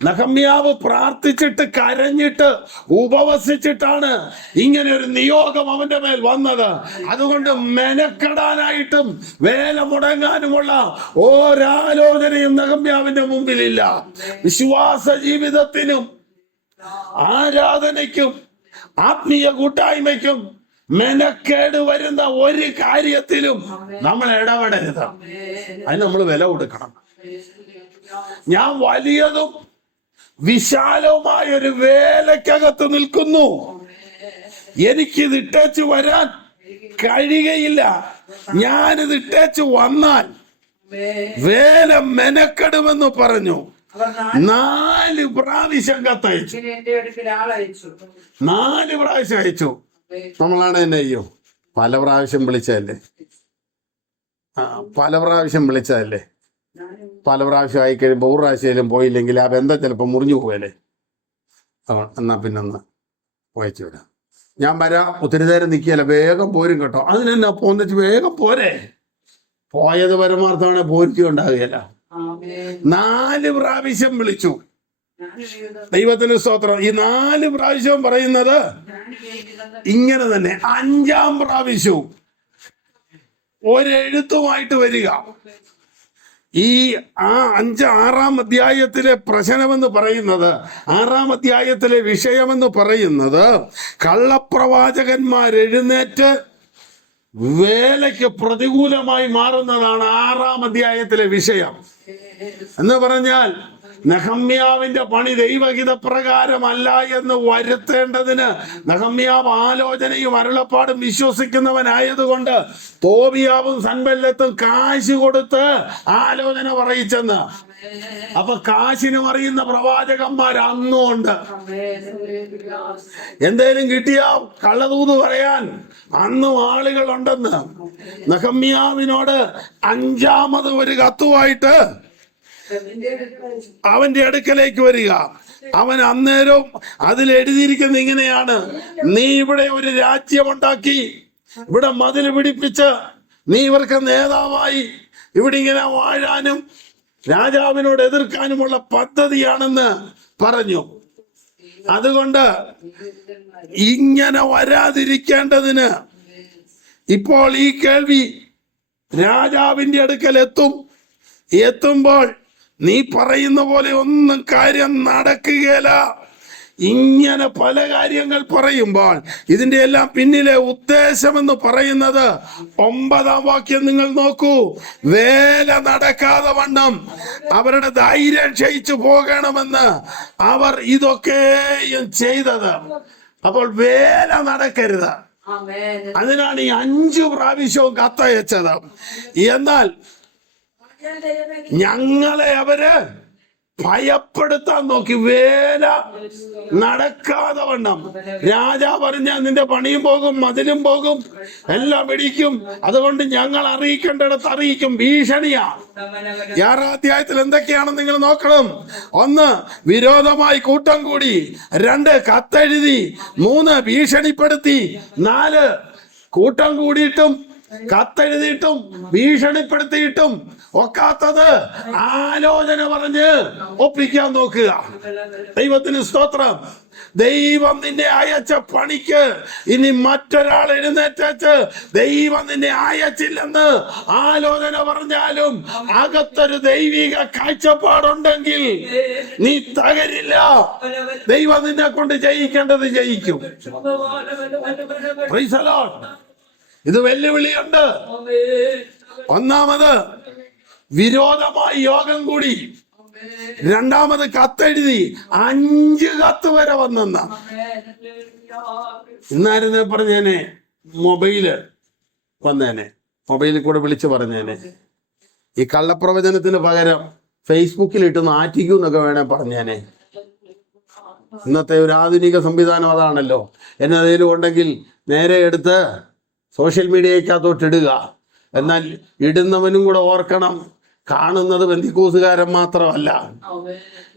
നഹമ്യാവ് പ്രാർത്ഥിച്ചിട്ട് കരഞ്ഞിട്ട് ഉപവസിച്ചിട്ടാണ് ഇങ്ങനെ ഒരു നിയോഗം അവന്റെ മേൽ വന്നത്. അതുകൊണ്ട് മെനക്കെടാനായിട്ടും വേല മുടങ്ങാനുമുള്ള ഒരാലോചനയും നഹമ്യാവിന്റെ മുമ്പിലില്ല. വിശ്വാസ ജീവിതത്തിനും ആരാധനയ്ക്കും ആത്മീയ കൂട്ടായ്മയ്ക്കും മെനക്കേട് വരുന്ന ഒരു കാര്യത്തിലും നമ്മൾ ഇടപെടരുത്. അതിന് നമ്മൾ വില കൊടുക്കണം. ഞാൻ വലിയതും വിശാലവുമായ ഒരു വേലക്കകത്ത് നിൽക്കുന്നു, എനിക്കിത് ഇട്ടേച്ച് വരാൻ കഴിയുകയില്ല. ഞാനിത് ഇട്ടേച്ച് വന്നാൽ വേല മെനക്കെടുമെന്ന് പറഞ്ഞു. 4 പ്രാവശ്യം കത്തയച്ചു. 4 പ്രാവശ്യം അയച്ചു. നമ്മളാണ് എന്നെ അയ്യോ പല പ്രാവശ്യം വിളിച്ചതല്ലേ, പല പ്രാവശ്യം വിളിച്ചതല്ലേ. പല പ്രാവശ്യം ആയി കഴിയുമ്പോൾ ഒരു പ്രാവശ്യം പോയില്ലെങ്കിൽ ആ ബന്ധം ചിലപ്പോൾ മുറിഞ്ഞു പോകല്ലേ. എന്നാ പിന്നെ ഒന്ന് വായിച്ചു വിടാം. ഞാൻ വരാം, ഒത്തിരി നേരം നിൽക്കുകയല്ല, വേഗം പോരും കേട്ടോ. അതിനെന്നാ പോന്നിച്ച് വേഗം പോരെ. പോയത് പരമാർത്ഥമാണ്, പോരിക്കും ഉണ്ടാകുകയല്ല. 4 പ്രാവശ്യം വിളിച്ചു. ദൈവത്തിന് സ്തോത്രം. ഈ 4 പ്രാവശ്യം പറയുന്നത് ഇങ്ങനെ തന്നെ. 5-ാം പ്രാവശ്യവും ഒരെഴുത്തുമായിട്ട് വരിക. ഈ 6-ാം അധ്യായത്തിലെ പ്രശ്നമെന്ന് പറയുന്നത്, 6-ാം അധ്യായത്തിലെ വിഷയമെന്ന് പറയുന്നത്, കള്ളപ്രവാചകന്മാർ എഴുന്നേറ്റ് വേലയ്ക്ക് പ്രതികൂലമായി മാറുന്നതാണ് 6-ാം അധ്യായത്തിലെ വിഷയം. എന്ന് പറഞ്ഞാൽ നെഹമ്യാവിന്റെ പണി ദൈവഹിത പ്രകാരമല്ല എന്ന് വരുത്തേണ്ടതിന് നെഹമ്യാവ് ആലോചനയും അരുളപ്പാടും വിശ്വസിക്കുന്നവനായതുകൊണ്ട് തോബിയാവും സൻബല്ലത്തും കാശ് കൊടുത്ത് ആലോചന പറയിച്ചെന്ന്. അപ്പൊ കാശിന് അറിയുന്ന പ്രവാചകന്മാർ അന്നും ഉണ്ട്. എന്തേലും കിട്ടിയാ കള്ളതൂത് പറയാൻ അന്നും ആളുകളുണ്ടെന്ന്. നെഹമ്യാവിനോട് 5-ാമത് ഒരു കത്തുമായിട്ട് അവന്റെ അടുക്കലേക്ക് വരിക. അവൻ അന്നേരം അതിൽ എഴുതിയിരിക്കുന്നത് ഇങ്ങനെയാണ്: നീ ഇവിടെ ഒരു രാജ്യമുണ്ടാക്കി, ഇവിടെ മതിൽ പിടിപ്പിച്ച് നീ ഇവർക്ക് നേതാവായി ഇവിടെ ഇങ്ങനെ വാഴാനും രാജാവിനോട് എതിർക്കാനുമുള്ള പദ്ധതിയാണെന്ന് പറഞ്ഞു. അതുകൊണ്ട് ഇങ്ങനെ വരാതിരിക്കേണ്ടതിന് ഇപ്പോൾ ഈ കേൾവി രാജാവിന്റെ അടുക്കൽ എത്തുമ്പോൾ നീ പറയുന്ന പോലെ ഒന്നും കാര്യം നടക്കുകയില്ല. ഇങ്ങനെ പല കാര്യങ്ങൾ പറയുമ്പോൾ ഇതിന്റെ എല്ലാം പിന്നിലെ ഉദ്ദേശമെന്ന് പറയുന്നത് 9-ാം വാക്യം നിങ്ങൾ നോക്കൂ. വേല നടക്കാതെ വണ്ണം അവരുടെ ധൈര്യം ക്ഷയിച്ചു പോകണമെന്ന് അവർ ഇതൊക്കെയും ചെയ്തത്. അപ്പോൾ വേല നടക്കരുത്. അതിനാണ് ഈ 5 പ്രാവശ്യവും കത്തയച്ചത്. എന്നാൽ ഞങ്ങളെ അവര് ഭയപ്പെടുത്താൻ നോക്കി. വേല നടക്കാതെ വണ്ണം രാജാവ് പറഞ്ഞാൽ നിന്റെ പണിയും പോകും, മതിലും പോകും, എല്ലാം ഇടിക്കും. അതുകൊണ്ട് ഞങ്ങൾ അറിയിക്കേണ്ടിടത്ത് അറിയിക്കും. ഭീഷണിയാ. 6-ാം അധ്യായത്തിൽ എന്തൊക്കെയാണെന്ന് നിങ്ങൾ നോക്കണം. 1 വിരോധമായി കൂട്ടം കൂടി, 2 കത്തെഴുതി, 3 ഭീഷണിപ്പെടുത്തി, 4 കൂട്ടം കൂടിയിട്ടും കത്തെഴുതിയിട്ടും ഭീഷണിപ്പെടുത്തിയിട്ടും ഒക്കാത്തത് ആലോചന പറഞ്ഞ് ഒപ്പിക്കാൻ നോക്കുക. ദൈവത്തിന് സ്തോത്രം. ദൈവം നിന്നെ അയച്ച പണിക്ക് ഇനി മറ്റൊരാൾ എഴുന്നേറ്റ് ദൈവം നിന്നെ അയച്ചില്ലെന്ന് ആലോചന പറഞ്ഞാലും അകത്തൊരു ദൈവിക കാഴ്ചപ്പാടുണ്ടെങ്കിൽ നീ തകരില്ല. ദൈവം നിന്നെ കൊണ്ട് ജയിക്കേണ്ടത് ജയിക്കും. Praise the Lord. ഇത് വെല്ലുവിളിയുണ്ട്. 1-ാമത് വിരോധമായി യോഗം കൂടി, 2-ാമത് കത്തെഴുതി, 5 കത്ത് വരെ വന്നെന്ന. ഇന്നായിരുന്നു പറഞ്ഞേനെ മൊബൈല് വന്നേനെ, മൊബൈലിൽ കൂടെ വിളിച്ചു പറഞ്ഞേനെ. ഈ കള്ളപ്രവചനത്തിന് പകരം ഫേസ്ബുക്കിൽ ഇട്ട് നാറ്റിക്കൂ എന്നൊക്കെ വേണേ പറഞ്ഞേനെ. ഇന്നത്തെ ഒരു ആധുനിക സംവിധാനം അതാണല്ലോ. എന്നതേലും ഉണ്ടെങ്കിൽ നേരെ എടുത്ത് സോഷ്യൽ മീഡിയക്കകത്തോട്ട് ഇടുക. എന്നാൽ ഇടുന്നവനും കൂടെ ഓർക്കണം, കാണുന്നത് ബന്ധിക്കൂസുകാരൻ മാത്രമല്ല,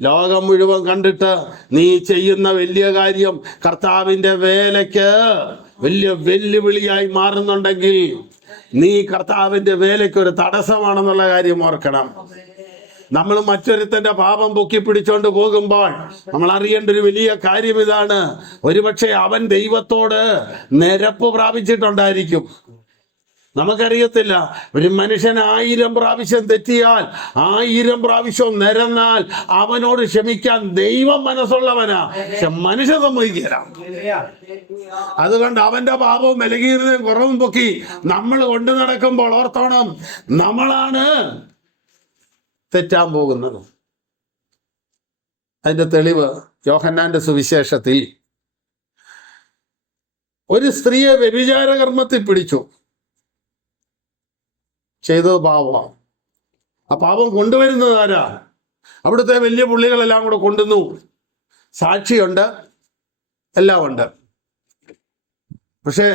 ലോകം മുഴുവൻ കണ്ടിട്ട് നീ ചെയ്യുന്ന വലിയ കാര്യം കർത്താവിന്റെ വേലയ്ക്ക് വലിയ വെല്ലുവിളിയായി മാറുന്നുണ്ടെങ്കിൽ നീ കർത്താവിന്റെ വേലയ്ക്ക് ഒരു തടസ്സമാണെന്നുള്ള കാര്യം ഓർക്കണം. നമ്മൾ മറ്റൊരുത്തന്റെ പാപം പൊക്കി പിടിച്ചോണ്ട് പോകുമ്പോൾ നമ്മൾ അറിയേണ്ട ഒരു വലിയ കാര്യം ഇതാണ്: ഒരുപക്ഷെ അവൻ ദൈവത്തോട് നിരപ്പ് പ്രാപിച്ചിട്ടുണ്ടായിരിക്കും, നമുക്കറിയത്തില്ല. ഒരു മനുഷ്യൻ 1000 പ്രാവശ്യം തെറ്റിയാൽ 1000 പ്രാവശ്യം നിരന്നാൽ അവനോട് ക്ഷമിക്കാൻ ദൈവം മനസ്സുള്ളവനാ. പക്ഷെ മനുഷ്യൻ സമ്മതിക്കില്ല. അതുകൊണ്ട് അവന്റെ പാപവും വിലകീരുന്നതും കുറവും പൊക്കി നമ്മൾ കൊണ്ടു നടക്കുമ്പോൾ ഓർത്തോണം, നമ്മളാണ് തെറ്റാൻ പോകുന്നത്. അതിന്റെ തെളിവ് യോഹന്നാന്റെ സുവിശേഷത്തിൽ ഒരു സ്ത്രീയെ വ്യഭിചാര കർമ്മത്തിൽ പിടിച്ചു. ചെയ്തത് പാപമാണ്. ആ പാപം കൊണ്ടുവരുന്നത് ആരാ? അവിടുത്തെ വലിയ പുള്ളികളെല്ലാം കൂടെ കൊണ്ടുവന്നു. സാക്ഷിയുണ്ട്, എല്ലാം ഉണ്ട്. പക്ഷെ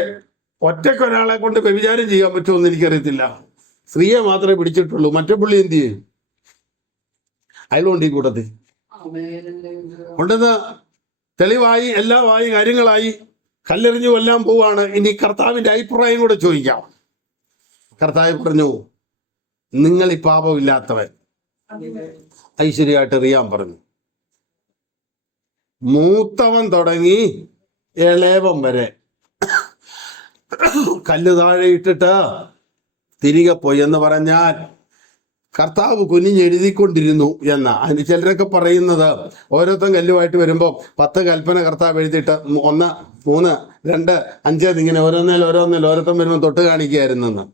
ഒറ്റക്കൊരാളെ കൊണ്ട് വ്യഭിചാരം ചെയ്യാൻ പറ്റുമെന്ന് എനിക്കറിയത്തില്ല. സ്ത്രീയെ മാത്രമേ പിടിച്ചിട്ടുള്ളൂ. മറ്റേ പുള്ളി എന്ത് ചെയ്യും? അയലുണ്ട് ഈ കൂട്ടത്തിൽ ഉണ്ടെന്ന് തെളിവായി, എല്ലാമായി, കാര്യങ്ങളായി, കല്ലെറിഞ്ഞു കൊല്ലാൻ പോവാണ്. ഇനി കർത്താവിന്റെ അഭിപ്രായം കൂടെ ചോദിക്കാം. കർത്താവ് പറഞ്ഞു, നിങ്ങൾ ഈ പാപമില്ലാത്തവൻ ഐശ്വര്യമായിട്ട് എറിയാൻ പറഞ്ഞു. മൂത്തവൻ തുടങ്ങി ഇളയവൻ വരെ കല്ല് താഴെ ഇട്ടിട്ട് തിരികെ പോയി എന്ന് പറഞ്ഞാൽ കർത്താവ് കുനിഞ്ഞെഴുതിക്കൊണ്ടിരുന്നു എന്ന. അതിന് ചിലരൊക്കെ പറയുന്നത് ഓരോരുത്തൻ കല്ലുമായിട്ട് വരുമ്പോൾ 10 കൽപ്പന കർത്താവ് എഴുതിയിട്ട് 1, 3, 2, 5 ഇങ്ങനെ ഓരോരുത്തൻ വരുമ്പോൾ തൊട്ട് കാണിക്കുകയായിരുന്നെന്ന്.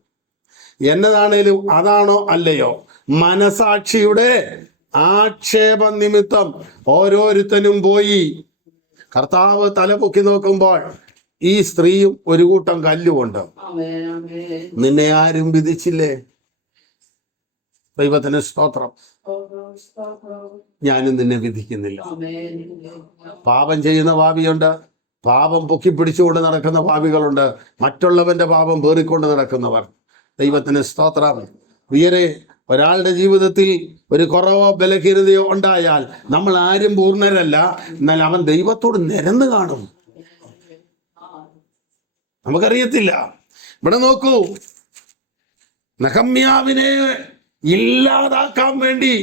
എന്നതാണേലും അതാണോ അല്ലയോ, മനസാക്ഷിയുടെ ആക്ഷേപ നിമിത്തം ഓരോരുത്തനും പോയി കർത്താവ് തല പൊക്കി നോക്കുമ്പോൾ ഈ സ്ത്രീയും ഒരു കൂട്ടം കല്ലുകൊണ്ട്. നിന്നെ ആരും വിധിച്ചില്ലേ? ദൈവത്തിന് സ്തോത്രം. ഞാനും നിന്നെ വിധിക്കുന്നില്ല. പാപം ചെയ്യുന്ന പാപിയുണ്ട്, പാപം പൊക്കി പിടിച്ചുകൊണ്ട് നടക്കുന്ന പാപികളുണ്ട്, മറ്റുള്ളവന്റെ പാപം പേറിക്കൊണ്ട് നടക്കുന്നവർ. ദൈവത്തിന് സ്തോത്രം. പ്രിയരെ, ഒരാളുടെ ജീവിതത്തിൽ ഒരു കുറവോ ബലഹീനതയോ ഉണ്ടായാൽ നമ്മൾ ആരും പൂർണ്ണരല്ല. എന്നാൽ അവൻ ദൈവത്തോട് നിരന്ന് കാണും. നമുക്കറിയത്തില്ല. ഇവിടെ നോക്കൂ, നെഹമ്യാവിനെ ഇല്ലാതാക്കാൻ വേണ്ടി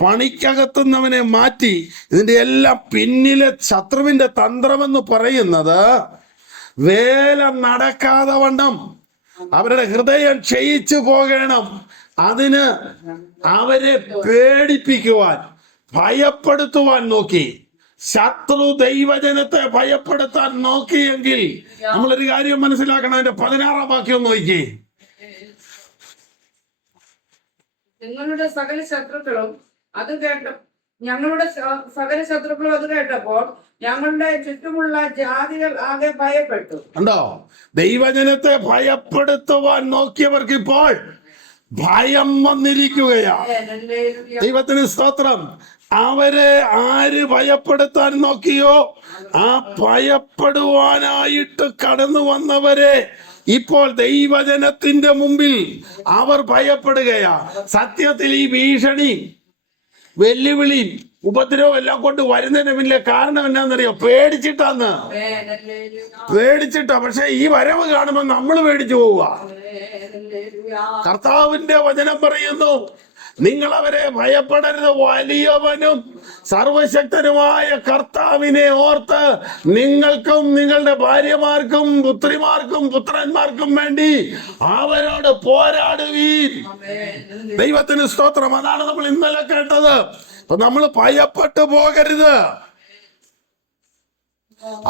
പണിക്കകത്തുന്നവനെ മാറ്റി. ഇതിന്റെ എല്ലാം പിന്നിലെ ശത്രുവിന്റെ തന്ത്രമെന്ന് പറയുന്നത് വേല നടക്കാതെ വണ്ണം അവരുടെ ഹൃദയം ക്ഷയിച്ചു പോകണം. അതിന് അവരെ പേടിപ്പിക്കുവാൻ, ഭയപ്പെടുത്തുവാൻ നോക്കി. ശത്രു ദൈവജനത്തെ ഭയപ്പെടുത്താൻ നോക്കിയെങ്കിൽ നമ്മളൊരു കാര്യം മനസ്സിലാക്കണം. അതിന്റെ 16-ാം വാക്യം നോക്കി. നിങ്ങളുടെ സകല ശത്രുക്കളും അത് കേട്ടപ്പോൾ ഞങ്ങളുടെ ചുറ്റുമുള്ള ജാതികൾ ആകെ ഭയപ്പെട്ടു. ഉണ്ടോ? ദൈവജനത്തെ ഭയപ്പെടുത്തുവാൻ നോക്കിയവർക്ക് ഇപ്പോൾ ഭയം വന്നിരിക്കുകയാ. ദൈവത്തിന് സ്തോത്രം. അവരെ ആര് ഭയപ്പെടുത്താൻ നോക്കിയോ ആ ഭയപ്പെടുവാനായിട്ട് കടന്നു വന്നവരെ ഇപ്പോൾ ദൈവജനത്തിന്റെ മുമ്പിൽ അവർ ഭയപ്പെടുകയാ. സത്യത്തിൽ ഈ ഭീഷണി, വെല്ലുവിളി, ഉപദ്രവം എല്ലാം കൊണ്ട് വരുന്നതിന് പിന്നിലെ കാരണം എന്നാന്നറിയോ? പേടിച്ചിട്ടാ. പക്ഷെ ഈ വരവ് കാണുമ്പോൾ നമ്മൾ പേടിച്ചു പോവുക. കർത്താവിന്റെ വചനം പറയുന്നു, നിങ്ങൾ അവരെ ഭയപ്പെടരുത്, വലിയവനും സർവശക്തനുമായ കർത്താവിനെ ഓർത്ത് നിങ്ങൾക്കും നിങ്ങളുടെ ഭാര്യമാർക്കും പുത്രിമാർക്കും പുത്രന്മാർക്കും വേണ്ടി അവരോട് പോരാടുവീൻ. ദൈവത്തിന് സ്തോത്രം. അതാണ് നമ്മൾ ഇന്നലെ കേട്ടത്. അപ്പൊ നമ്മൾ ഭയപ്പെട്ടു പോകരുത്.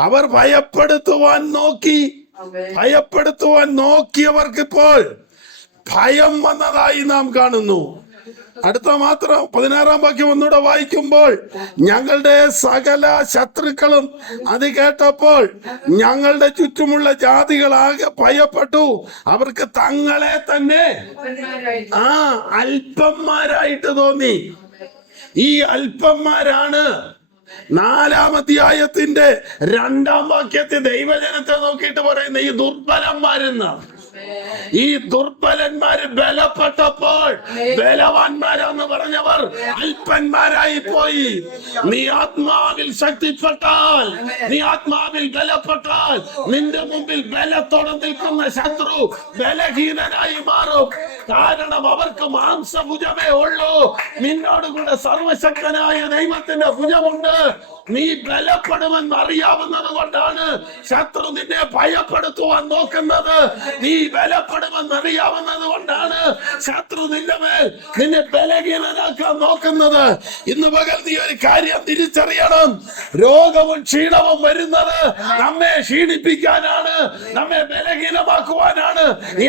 അവർ ഭയപ്പെടുത്തുവാൻ നോക്കിയവർക്ക് ഇപ്പോൾ ഭയം വന്നതായി നാം കാണുന്നു. അടുത്ത മാത്രം 16-ാം വാക്യം ഒന്നുകൂടെ വായിക്കുമ്പോൾ, ഞങ്ങളുടെ സകല ശത്രുക്കളും അത് കേട്ടപ്പോൾ ഞങ്ങളുടെ ചുറ്റുമുള്ള ജാതികളാകെ ഭയപ്പെട്ടു. അവർക്ക് തങ്ങളെ തന്നെ അല്പന്മാരായിട്ട് തോന്നി. ഈ അല്പന്മാരാണ് 4-ാം അധ്യായത്തിന്റെ 2-ാം വാക്യത്തിൽ ദൈവജനത്തെ നോക്കിയിട്ട് പറയുന്ന ഈ ദുർബലന്മാരെന്ന്. ഈ ദുർബലന്മാര് ബലപ്പെട്ടപ്പോൾ ബലവാന്മാരെന്ന് പറഞ്ഞവർ അല്പന്മാരായി പോയി. നീ ആത്മാവിൽ ശക്തിപ്പെട്ടാൽ, നീ ആത്മാവിൽ ബലപ്പെട്ടാൽ നിന്റെ മുമ്പിൽ ബലത്തോടെ നിൽക്കുന്ന ശത്രു ബലഹീനനായി മാറും. കാരണം അവർക്ക് മാംസഭുജമേ ഉള്ളൂ. നിന്നോട് കൂടെ സർവശക്തനായ ദൈവത്തിന്റെ ഭുജമുണ്ട്. നീ ബലപ്പെടുമെന്ന് അറിയാവുന്നത് കൊണ്ടാണ് ശത്രു നിന്നെ ഭയപ്പെടുത്തുവാൻ നോക്കുന്നത്. നീ ബലപ്പെടുമെന്ന് അറിയാവുന്നത് കൊണ്ടാണ് ശത്രു നിന്നെ ബലഹീനനാക്കാൻ നോക്കുന്നത്. ഇന്ന് പകൽ നീ ഒരു കാര്യം തിരിച്ചറിയണം. രോഗവും ക്ഷീണവും വരുന്നത് നമ്മെ ക്ഷീണിപ്പിക്കാനാണ്, നമ്മെ ബലഹീനമാക്കുവാനാണ്.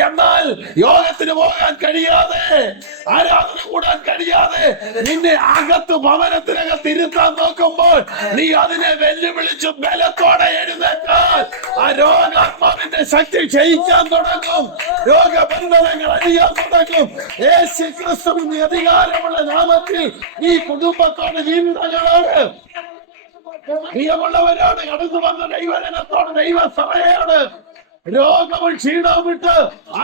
എന്നാൽ യോഗത്തിന് പോകാൻ കഴിയാതെ, ആരാധന കൂടാൻ കഴിയാതെ നിന്നെ അകത്ത് ഭവനത്തിനകത്ത് ഇരുത്താൻ നോക്കുമ്പോൾ നീ അതിനെ വെല്ലുവിളിച്ചു ബലത്തോടെ എഴുന്നേറ്റാൽ ആ രോഗാത്മാവിന്റെ ശക്തി ക്ഷയിക്കാൻ തുടങ്ങും. രോഗബന്ധനങ്ങൾ അഴിയാൻ തുടങ്ങും. യേശു ക്രിസ്തുവിന്റെ അധികാരമുള്ള നാമത്തിൽ ഈ കുടുംബത്തോട്, ജീവിതങ്ങളോട്, പ്രിയമുള്ളവരോട്, കടന്നു വന്ന ദൈവജനത്തോട്, ദൈവസഭയോട് രോഗവും ക്ഷീണവും വിട്ട്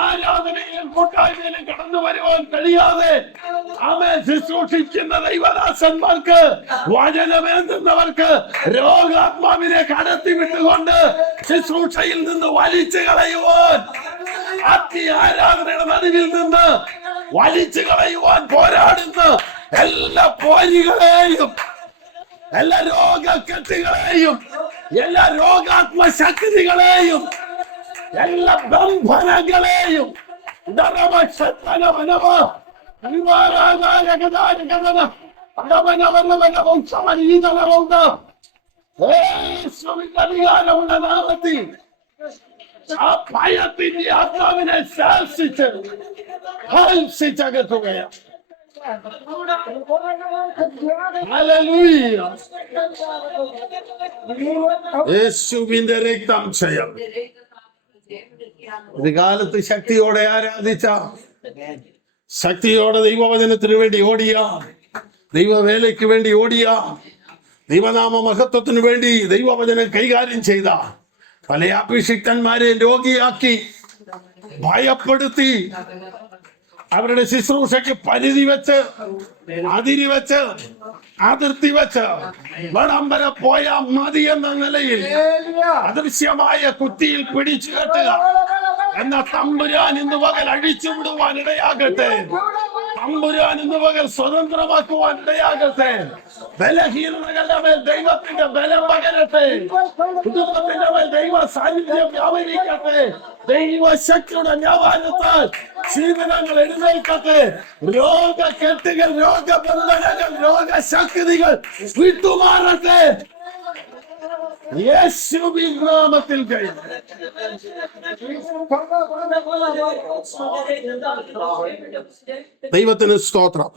ആരാധനയിലും കൂട്ടായ്മയിലും കടന്നു വരുവാൻ കഴിയാതെ ആമേൻ ശുശ്രൂഷിക്കുന്ന ദൈവദാസന്മാർക്ക്, വചനമേന്തുന്നവർക്ക് രോഗാത്മാവിനെ കടത്തി വിട്ടുകൊണ്ട് ശുശ്രൂഷയിൽ നിന്ന് വലിച്ചു കളയുവാൻ, ആത്മീയ ആരാധനയുടെ നടുവിൽ നിന്ന് വലിച്ചു കളയുവാൻ പോരാടുന്ന എല്ലാ പോരികളെയും, എല്ലാ രോഗക്കെട്ടുകളെയും, എല്ലാ രോഗാത്മശക്തികളെയും, എല്ലാ ബന്ധനങ്ങളെയും അധികാരമുള്ള നാമത്തിൽ ആ ഭയത്തിന്റെ ആത്മാവിനെ ശാസിച്ചകറ്റുകയാണ്. യേശുവിന്റെ രക്താംശയം ഒരു കാലത്ത് ശക്തിയോടെ ആരാധിച്ച, ശക്തിയോടെ ദൈവവചനത്തിന് വേണ്ടി ഓടിയ, ദൈവവേലയ്ക്ക് വേണ്ടി ഓടിയ, ദൈവനാമ മഹത്വത്തിന് വേണ്ടി ദൈവവചനം കൈകാര്യം ചെയ്ത പല അഭിഷിക്തന്മാരെ രോഗിയാക്കി, ഭയപ്പെടുത്തി, അവരുടെ ശുശ്രൂഷയ്ക്ക് പരിധി വെച്ച്, അതിരി വെച്ച്, അതിർത്തി വെച്ച് വടം വരെ പോയാ മതി എന്ന നിലയിൽ അദൃശ്യമായ കുറ്റിയിൽ പിടിച്ചു കെട്ടുക എന്ന തമ്പുരാൻ ഇന്ന് പകൽ അഴിച്ചുവിടുവാൻ ഇടയാകട്ടെ. തമ്പുരാൻ ഇന്ന് പകൽ സ്വതന്ത്രമാക്കുവാൻ ഇടയാകട്ടെ. ബലഹീനതകളുടെ മേൽ ദൈവത്തിന്റെ ബലം പകരട്ടെ. കുടുംബത്തിന്റെ മേൽ ദൈവ സാന്നിധ്യം വ്യാപരിക്കട്ടെ. ദൈവശക്തിയുടെ വ്യാപാരത്താൽ ജീവിതങ്ങൾ എഴുന്നേൽക്കട്ടെ. രോഗക്കെട്ടുകൾ, രോഗബന്ധനങ്ങൾ, രോഗശക്തികൾ വിട്ടുമാറട്ടെ. യേശുവിൻ നാമത്തിൽ കഴിയും. ദൈവത്തിന് സ്തോത്രം.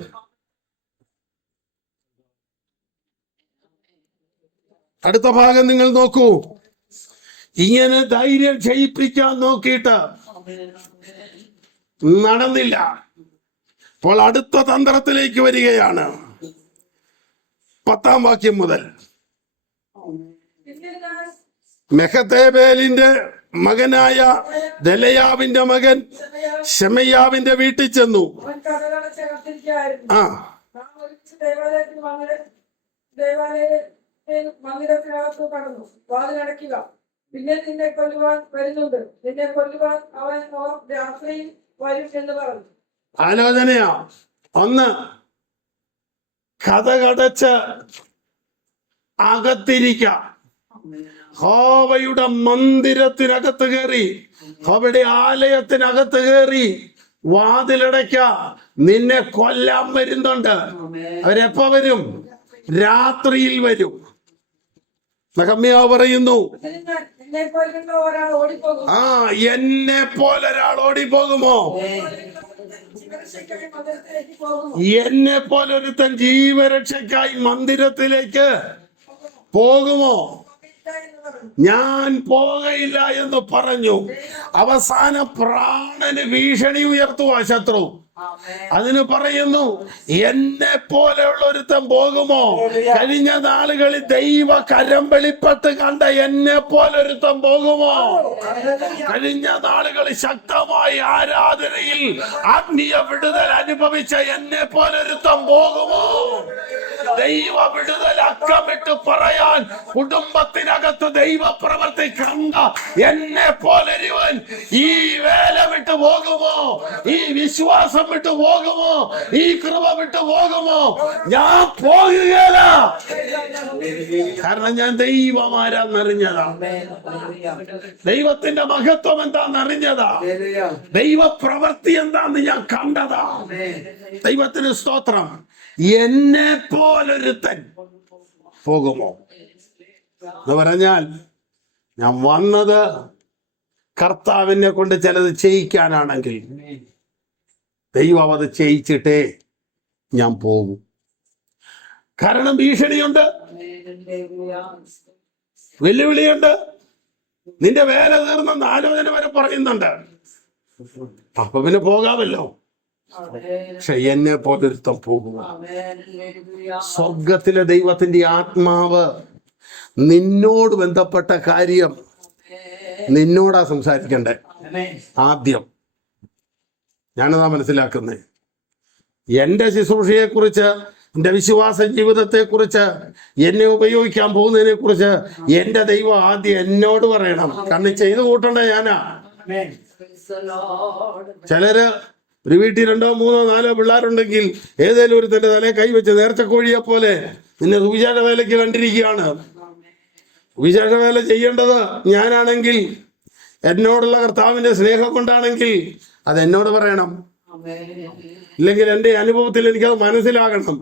അടുത്ത ഭാഗം നിങ്ങൾ നോക്കൂ. ഇങ്ങനെ ധൈര്യം ജയിപ്പിക്കാൻ നോക്കിയിട്ട് നടന്നില്ല. അപ്പോൾ അടുത്ത തന്ത്രത്തിലേക്ക് വരികയാണ്. 10-ാം വാക്യം മുതൽ. മെഹതേബേലിന്റെ മകനായ ദലയാവിന്റെ മകൻ ശെമയ്യാവിന്റെ വീട്ടിൽ ചെന്നു. മന്ദിരത്തിനകത്ത് കടന്നു. വാതിലടയ്ക്കുക. പിന്നെ നിന്നെ കൊല്ലുവാൻ വരുന്നുണ്ട്. നിന്നെ കൊല്ലുവാൻ അവൻ രാത്രിയിൽ വരും എന്ന് പറഞ്ഞു. ആലോചനയാ. ഒന്ന്, കഥകടച്ച് അകത്തിരിക്കാം. ഹോവയുടെ മന്ദിരത്തിനകത്ത് കയറി, ഹോവയുടെ ആലയത്തിനകത്ത് കയറി വാതിലടയ്ക്ക. നിന്നെ കൊല്ലാൻ വരുന്നുണ്ട്. അവരെപ്പോ വരും? രാത്രിയിൽ വരും. നെഹമ്യാവ് പറയുന്നു, എന്നെ പോലെ ഒരാൾ ഓടിപ്പോകുമോ? എന്നെ പോലെ ഒരുത്തൻ ജീവരക്ഷയ്ക്കായി മന്ദിരത്തിലേക്ക് പോകുമോ? ഞാൻ പോകയില്ല എന്ന് പറഞ്ഞു. അവസാന പ്രാണന് ഭീഷണി ഉയർത്തുക ശത്രു. അതിന് പറയുന്നു, എന്നെ പോലെയുള്ള ഒരുത്തൻ പോകുമോ? കഴിഞ്ഞ നാളുകളിൽ ദൈവ കരം വെളിപ്പെട്ട് കണ്ട എന്നെ പോലെ ഒരുത്തൻ പോകുമോ? കഴിഞ്ഞ നാളുകളിൽ ശക്തമായി ആരാധനയിൽ ആത്മീയ വിടുതൽ അനുഭവിച്ച എന്നെ പോലെ ഒരുത്തൻ പോകുമോ? ദൈവ വിടുതൽ അക്കമിട്ട് പറയാൻ കുടുംബത്തിനകത്ത് ദൈവ പ്രവൃത്തി കണ്ട എന്നെ പോലെ ഒരുവൻ ഈ വേല വിട്ടു പോകുമോ? ഈ വിശ്വാസം വിട്ടു പോകുമോ? ഈ കൃപ വിട്ടു പോകുമോ? ഞാൻ പോകുകയില്ല. കാരണം ഞാൻ ദൈവമാരാന്നറിഞ്ഞതാ. ദൈവത്തിന്റെ മഹത്വം എന്താന്നറിഞ്ഞതാ. ദൈവ പ്രവൃത്തി എന്താന്ന് ഞാൻ കണ്ടതാ. ദൈവത്തിന് സ്തോത്രം. എന്നെ പോലൊരുത്തൻ പോകുമോ എന്ന് പറഞ്ഞാൽ, ഞാൻ വന്നത് കർത്താവിനെ കൊണ്ട് ചിലത് ചെയ്യിക്കാനാണെങ്കിൽ ദൈവം അത് ചെയ്യിച്ചിട്ടേ ഞാൻ പോകും. കാരണം ഭീഷണിയുണ്ട്, വെല്ലുവിളിയുണ്ട്, നിന്റെ വേല തീർന്നെന്ന് ആലോചന വരെ പറയുന്നുണ്ട്. അപ്പൊ പിന്നെ പോകാമല്ലോ. പക്ഷെ എന്നെ പോലൊരുത്തം പോകുമോ? സ്വർഗത്തിലെ ദൈവത്തിന്റെ ആത്മാവ് നിന്നോട് ബന്ധപ്പെട്ട കാര്യം നിന്നോടാ സംസാരിക്കണ്ടേ. ആദ്യം ഞാനതാ മനസ്സിലാക്കുന്നത്. എൻ്റെ ശുശ്രൂഷയെക്കുറിച്ച്, എൻ്റെ വിശ്വാസ ജീവിതത്തെക്കുറിച്ച്, എന്നെ ഉപയോഗിക്കാൻ പോകുന്നതിനെ കുറിച്ച് എൻ്റെ ദൈവം ആദ്യം എന്നോട് പറയണം. കാരണം ചെയ്തു കൂട്ടണ്ട ഞാനാ. ചിലര് ഒരു വീട്ടിൽ 2, 3, 4 പിള്ളേരുണ്ടെങ്കിൽ ഏതേലും ഒരു തന്റെ തലയെ കൈവച്ച് നേർച്ചക്കോഴിയെ പോലെ നിന്നെ സുവിശേഷ വേലയ്ക്ക് കണ്ടിരിക്കുകയാണ്. സുവിശേഷ വേല ചെയ്യേണ്ടത് ഞാനാണെങ്കിൽ, എന്നോടുള്ള കർത്താവിന്റെ സ്നേഹം കൊണ്ടാണെങ്കിൽ അത് എന്നോട് പറയണം. ഇല്ലെങ്കിൽ എൻ്റെ അനുഭവത്തിൽ എനിക്കത് മനസ്സിലാകണം,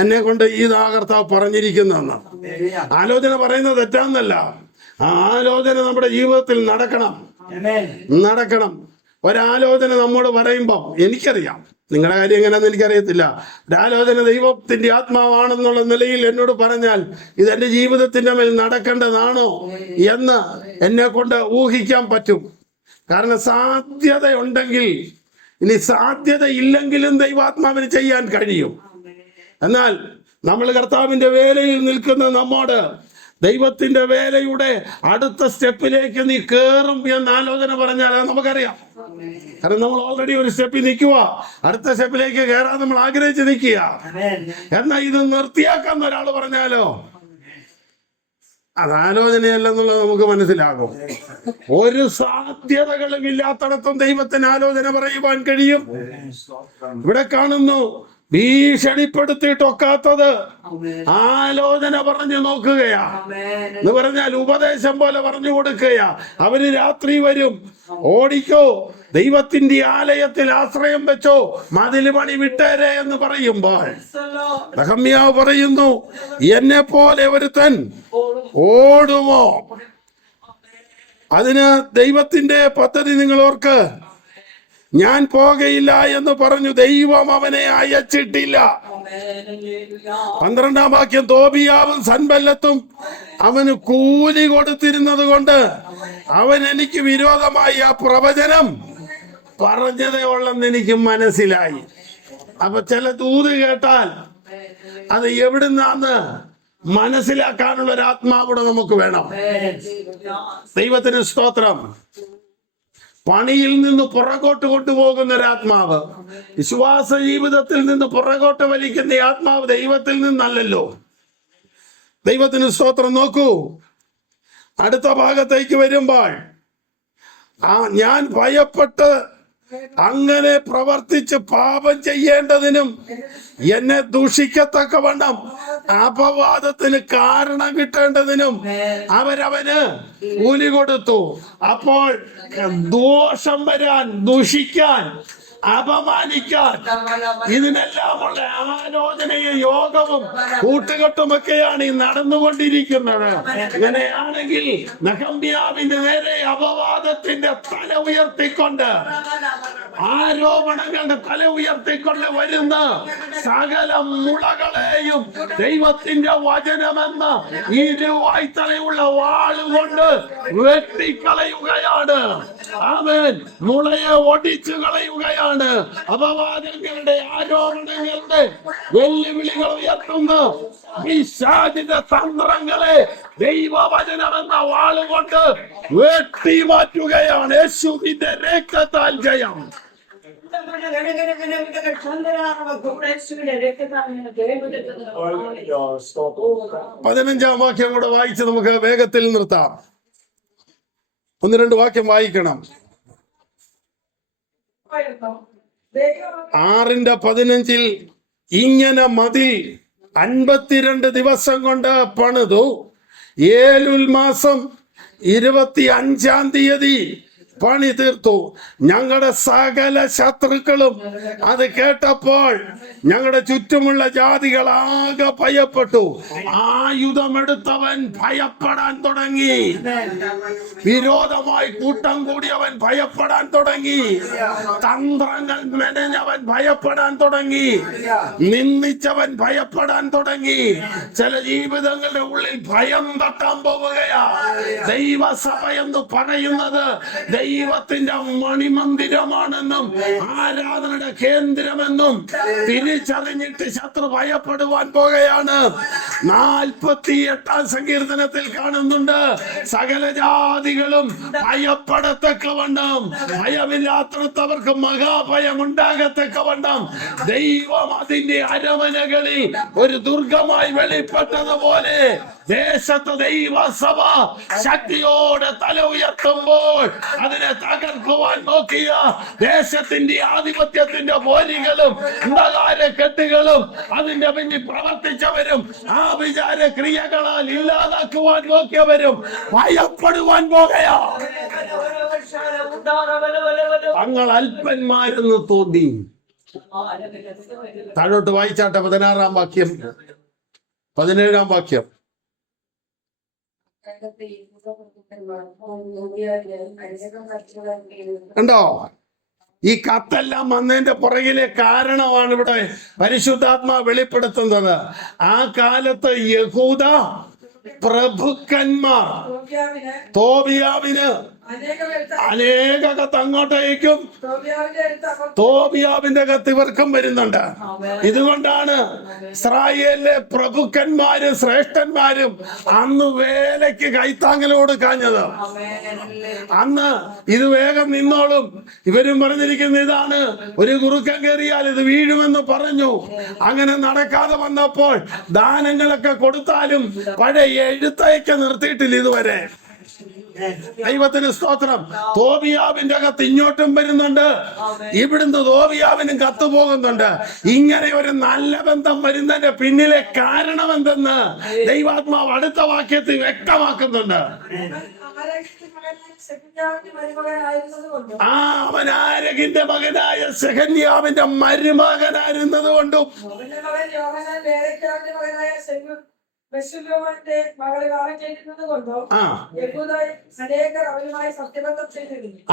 എന്നെ കൊണ്ട് ഇതാ കർത്താവ് പറഞ്ഞിരിക്കുന്നെന്ന്. ആലോചന പറയുന്നത് തെറ്റാന്നല്ല, ആ ആലോചന നമ്മുടെ ജീവിതത്തിൽ നടക്കണം. ഒരാലോചന നമ്മോട് പറയുമ്പോൾ, എനിക്കറിയാം നിങ്ങളുടെ കാര്യം എങ്ങനെയാണെന്ന് എനിക്കറിയത്തില്ല, ഒരാലോചന ദൈവത്തിന്റെ ആത്മാവാണെന്നുള്ള നിലയിൽ എന്നോട് പറഞ്ഞാൽ ഇതെന്റെ ജീവിതത്തിന്റെ മേൽ നടക്കേണ്ടതാണോ എന്ന് എന്നെ കൊണ്ട് ഊഹിക്കാൻ പറ്റും. കാരണം സാധ്യതയുണ്ടെങ്കിൽ, ഇനി സാധ്യത ഇല്ലെങ്കിലും ദൈവാത്മാവിന് ചെയ്യാൻ കഴിയും. എന്നാൽ നമ്മൾ കർത്താവിന്റെ വേലയിൽ നിൽക്കുന്ന നമ്മോട് ദൈവത്തിന്റെ വേലയുടെ അടുത്ത സ്റ്റെപ്പിലേക്ക് നീ കയറും എന്ന് ആലോചന പറഞ്ഞാൽ നമുക്കറിയാം. കാരണം നമ്മൾ ഓൾറെഡി ഒരു സ്റ്റെപ്പിൽ നിൽക്കുക, അടുത്ത സ്റ്റെപ്പിലേക്ക് കയറാൻ നമ്മൾ ആഗ്രഹിച്ച് നിൽക്കുക. എന്നാൽ ഇത് നിർത്തിയാക്കാന്ന് ഒരാൾ പറഞ്ഞാലോ അത് ആലോചനയല്ലെന്നുള്ളത് നമുക്ക് മനസ്സിലാകും. ഒരു സാധ്യതകളും ഇല്ലാത്തടത്തും ദൈവത്തിന് ആലോചന പറയുവാൻ കഴിയും. ഇവിടെ കാണുന്നു, ഭീഷണിപ്പെടുത്തിയിട്ടൊക്കാത്തത് ആലോചന പറഞ്ഞു നോക്കുകയാ എന്ന് പറഞ്ഞാൽ ഉപദേശം പോലെ പറഞ്ഞു കൊടുക്കുകയാ. അവര് രാത്രി വരും, ഓടിക്കോ, ദൈവത്തിന്റെ ആലയത്തിൽ ആശ്രയം വെച്ചോ, മതിൽ പണി വിട്ടേരെ എന്ന് പറയുമ്പോൾ നെഹമ്യാവ് പറയുന്നു, എന്നെ പോലെ ഒരുത്തൻ ഓടുമോ? അതിന് ദൈവത്തിന്റെ പദ്ധതി നിങ്ങൾ ഓർക്ക്. ഞാൻ പോകയില്ല എന്ന് പറഞ്ഞു ദൈവം അവനെ അയച്ചിട്ടില്ല. 12-ാം വാക്യം, തോബിയാവും സൻബല്ലത്തും അവന് കൂലി കൊടുത്തിരുന്നത് കൊണ്ട് അവൻ എനിക്ക് വിരോധമായി ആ പ്രവചനം പറഞ്ഞതേ ഉള്ളെന്ന് എനിക്ക് മനസ്സിലായി. അപ്പൊ ചില ദൂത് കേട്ടാൽ അത് എവിടുന്നാന്ന് മനസ്സിലാക്കാനുള്ള ഒരു ആത്മാവിടെ നമുക്ക് വേണം. ദൈവത്തിന് സ്തോത്രം. പണിയിൽ നിന്ന് പുറകോട്ട് കൊണ്ടുപോകുന്ന ഒരാത്മാവ്, വിശ്വാസ ജീവിതത്തിൽ നിന്ന് പുറകോട്ട് വലിക്കുന്ന ആത്മാവ് ദൈവത്തിൽ നിന്നല്ലല്ലോ. ദൈവത്തിന് സ്തോത്രം. നോക്കൂ, അടുത്ത ഭാഗത്തേക്ക് വരുമ്പോൾ, ഞാൻ ഭയപ്പെട്ട് അങ്ങനെ പ്രവർത്തിച്ച് പാപം ചെയ്യേണ്ടതിനും എന്നെ ദുഷിക്കത്തക്കവണ്ണം അപവാദത്തിന് കാരണം കിട്ടേണ്ടതിനും അവരവന് കൂലി കൊടുത്തു. അപ്പോൾ ദോഷം വരാൻ, ദുഷിക്കാൻ, അപമാനിക്കാൻ, ഇതിനെല്ലാമുള്ള ആലോചനയും യോഗവും കൂട്ടുകെട്ടുമൊക്കെയാണ് ഈ നടന്നുകൊണ്ടിരിക്കുന്നത്. ഇങ്ങനെയാണെങ്കിൽ നെഹമ്യാവിന്റെ നേരെ അപവാദത്തിന്റെ തല ഉയർത്തിക്കൊണ്ട്, ആരോപണങ്ങളുടെ തല ഉയർത്തിക്കൊണ്ട് വരുന്ന സകല മുളകളെയും ദൈവത്തിന്റെ വചനമെന്ന ഇരുവായ്ത്തലയുള്ള വാളുകൊണ്ട് വെട്ടിക്കളയുകയാണ്. ആമേൻ. മുളയെ ഒടിച്ചു കളയുകയാണ്. അപവാദങ്ങളുടെ, ആരോപണങ്ങളുടെ വെല്ലുവിളികൾ ഉയർത്തുന്ന പിശാചിന്റെ തന്ത്രങ്ങളെ ദൈവവചനമെന്ന വാളുകൊണ്ട് വെട്ടി മാറ്റുകയാണ്. യേശുവിന്റെ രക്തത്താൽ ജയം. 15-ാം വാക്യം കൂടെ വായിച്ച് നമുക്ക് വേഗത്തിൽ നിർത്താം. 1-2 വാക്യം വായിക്കണം. 6:15 ഇങ്ങനെ മതിൽ 52 ദിവസം കൊണ്ട് പണിതു. ഏലുൽ മാസം 25-ാം തീയതി പണി തീർത്തു. ഞങ്ങളുടെ സകല ശത്രുക്കളും അത് കേട്ടപ്പോൾ ഞങ്ങളുടെ ചുറ്റുമുള്ള ജാതികൾ ആകെ ഭയപ്പെട്ടു. ആയുധമെടുത്തവൻ ഭയപ്പെടാൻ തുടങ്ങി. വിരോധമായി കൂട്ടം കൂടിയവൻ ഭയപ്പെടാൻ തുടങ്ങി. തന്ത്രങ്ങൾ മെനഞ്ഞവൻ ഭയപ്പെടാൻ തുടങ്ങി. നിന്ദിച്ചവൻ ഭയപ്പെടാൻ തുടങ്ങി. ചില ജീവിതങ്ങളുടെ ഉള്ളിൽ ഭയം തട്ടാൻ പോവുകയാ. ദൈവസഭ എന്ന് പറയുന്നത് ദൈവത്തിന്റെ മണിമന്ദിരമാണെന്നും ആരാധനയുടെ കേന്ദ്രമെന്നും തിരിച്ചറിഞ്ഞിട്ട് ശത്രു ഭയപ്പെടുവാൻ പോകുകയാണ്. 48-ാം സങ്കീർത്തനത്തിൽ കാണുന്നുണ്ട്, സകല ജാതികളും ഭയപ്പെടത്തക്കവണ്ണം, ഭയമില്ലാത്തവർക്ക് മഹാഭയം ഉണ്ടാകത്തക്കവണ്ണം ദൈവം അതിന്റെ അരമനകളിൽ ഒരു ദുർഗമായി വെളിപ്പെട്ടതുപോലെ ദേശത്ത് ദൈവസഭ ശക്തിയോടെ തല ഉയർത്തുമ്പോൾ അതിനെ തകർക്കുവാൻ നോക്കിയ ദേശത്തിന്റെ ആധിപത്യത്തിന്റെ പോരികളും കെട്ടുകളും അതിന്റെ പിന്നിൽ പ്രവർത്തിച്ചവരും ആ വിചാര ക്രിയകളാൽ ഇല്ലാതാക്കുവാൻ നോക്കിയവരും ഭയപ്പെടുവാൻ പോകുകയാ. തങ്ങൾ അല്പന്മാരെന്ന് തോന്നി. താഴോട്ട് വായിച്ചാട്ടെ, 16-ാം വാക്യം, 17-ാം വാക്യം. കണ്ടോ? ഈ കത്തെല്ലാം വന്നതിന്റെ പുറകിലെ കാരണമാണ് ഇവിടെ പരിശുദ്ധാത്മാ വെളിപ്പെടുത്തുന്നത്. ആ കാലത്ത് യഹൂദ പ്രഭുക്കന്മാർ തോബിയാവിന് അനേക കത്ത് അങ്ങോട്ടേക്കും തോബിയാവിന്റെ കത്ത് ഇവർക്കും വരുന്നുണ്ട്. ഇതുകൊണ്ടാണ് ഇസ്രായേലിലെ പ്രഭുക്കന്മാരും ശ്രേഷ്ഠന്മാരും അന്ന് വേലയ്ക്ക് കൈത്താങ്ങൽ കൊടുക്കാഞ്ഞത്. അന്ന് ഇത് വേഗം നിന്നോളും, ഇവരും പറഞ്ഞിരിക്കുന്ന ഇതാണ്, ഒരു കുറുക്കൻ കയറിയാൽ ഇത് വീഴുമെന്ന് പറഞ്ഞു. അങ്ങനെ നടക്കാതെ വന്നപ്പോൾ ദാനങ്ങളൊക്കെ കൊടുത്താലും പഴയ എഴുത്തയക്ക് നിർത്തിയിട്ടില്ല ഇതുവരെ. ദൈവത്തിന് സ്തോത്രം. തോബിയാവിന്റെ കത്ത് ഇങ്ങോട്ടും വരുന്നുണ്ട്, ഇവിടുന്ന് തോബിയാവിനും കത്ത് പോകുന്നുണ്ട്. ഇങ്ങനെ ഒരു നല്ല ബന്ധം വരുന്നതിന്റെ പിന്നിലെ കാരണം എന്തെന്ന് ദൈവാത്മാവ് അടുത്ത വാക്യത്തിൽ വ്യക്തമാക്കുന്നുണ്ട്. അവൻ ആരകിന്റെ മകനായ സെഖന്യാവിന്റെ മരുമകനായിരുന്നത് കൊണ്ടും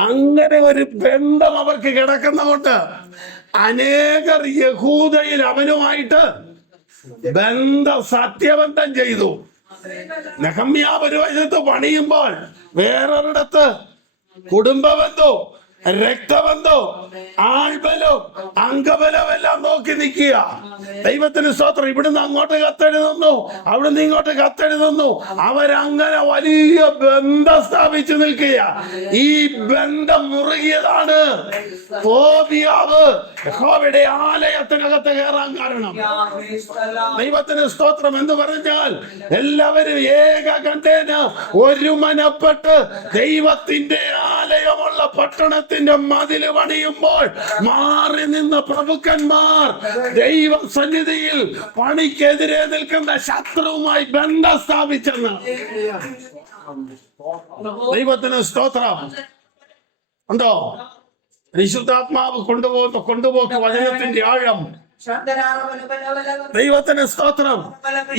അങ്ങനെ ഒരു ബന്ധം അവർക്ക് കിടക്കുന്നതുകൊണ്ട് അനേകർ യഹൂദയിൽ അവനുമായിട്ട് സത്യബന്ധം ചെയ്തു. നെഹമ്യാവ് ഒരു വശത്ത് പണിയുമ്പോൾ വേറൊരിടത്ത് കുടുംബബന്ധോ രക്തബന്ധോ ആൾബലോ അംഗബലോ എല്ലാം നോക്കി നിൽക്കുക. ദൈവത്തിന് സ്തോത്രം. ഇവിടുന്ന് അങ്ങോട്ട് കത്തെഴുതുന്നു, അവിടുന്ന് ഇങ്ങോട്ട് കത്തെഴുതുന്നു. അവരങ്ങനെ വലിയ ബന്ധം സ്ഥാപിച്ചു നിൽക്കുക. ഈ ബന്ധം മുറുകിയതാണ് തോബിയാവ് യഹോവയുടെ ആലയത്തിനകത്ത് കയറാൻ കാരണം. ദൈവത്തിന് സ്തോത്രം. എന്ന് പറഞ്ഞാൽ എല്ലാവരും ഏകകണ്ഠേന ഒരുമനപ്പെട്ട് ദൈവത്തിന്റെ ആലയമുള്ള പട്ടണത്തിൽ മതില് പണിയുമ്പോൾ മാറി നിന്ന പ്രഭുക്കന്മാർ ദൈവ സന്നിധിയിൽ പണിക്കെതിരെ നിൽക്കുന്ന ശത്രുവുമായി ബന്ധം സ്ഥാപിച്ചെന്ന്. ദൈവത്തിന് സ്തോത്രം. ഉണ്ടോ? പരിശുദ്ധാത്മാവ് കൊണ്ടുപോക്ക് വചനത്തിന്റെ ആഴം. ദൈവത്തിന് സ്തോത്രം.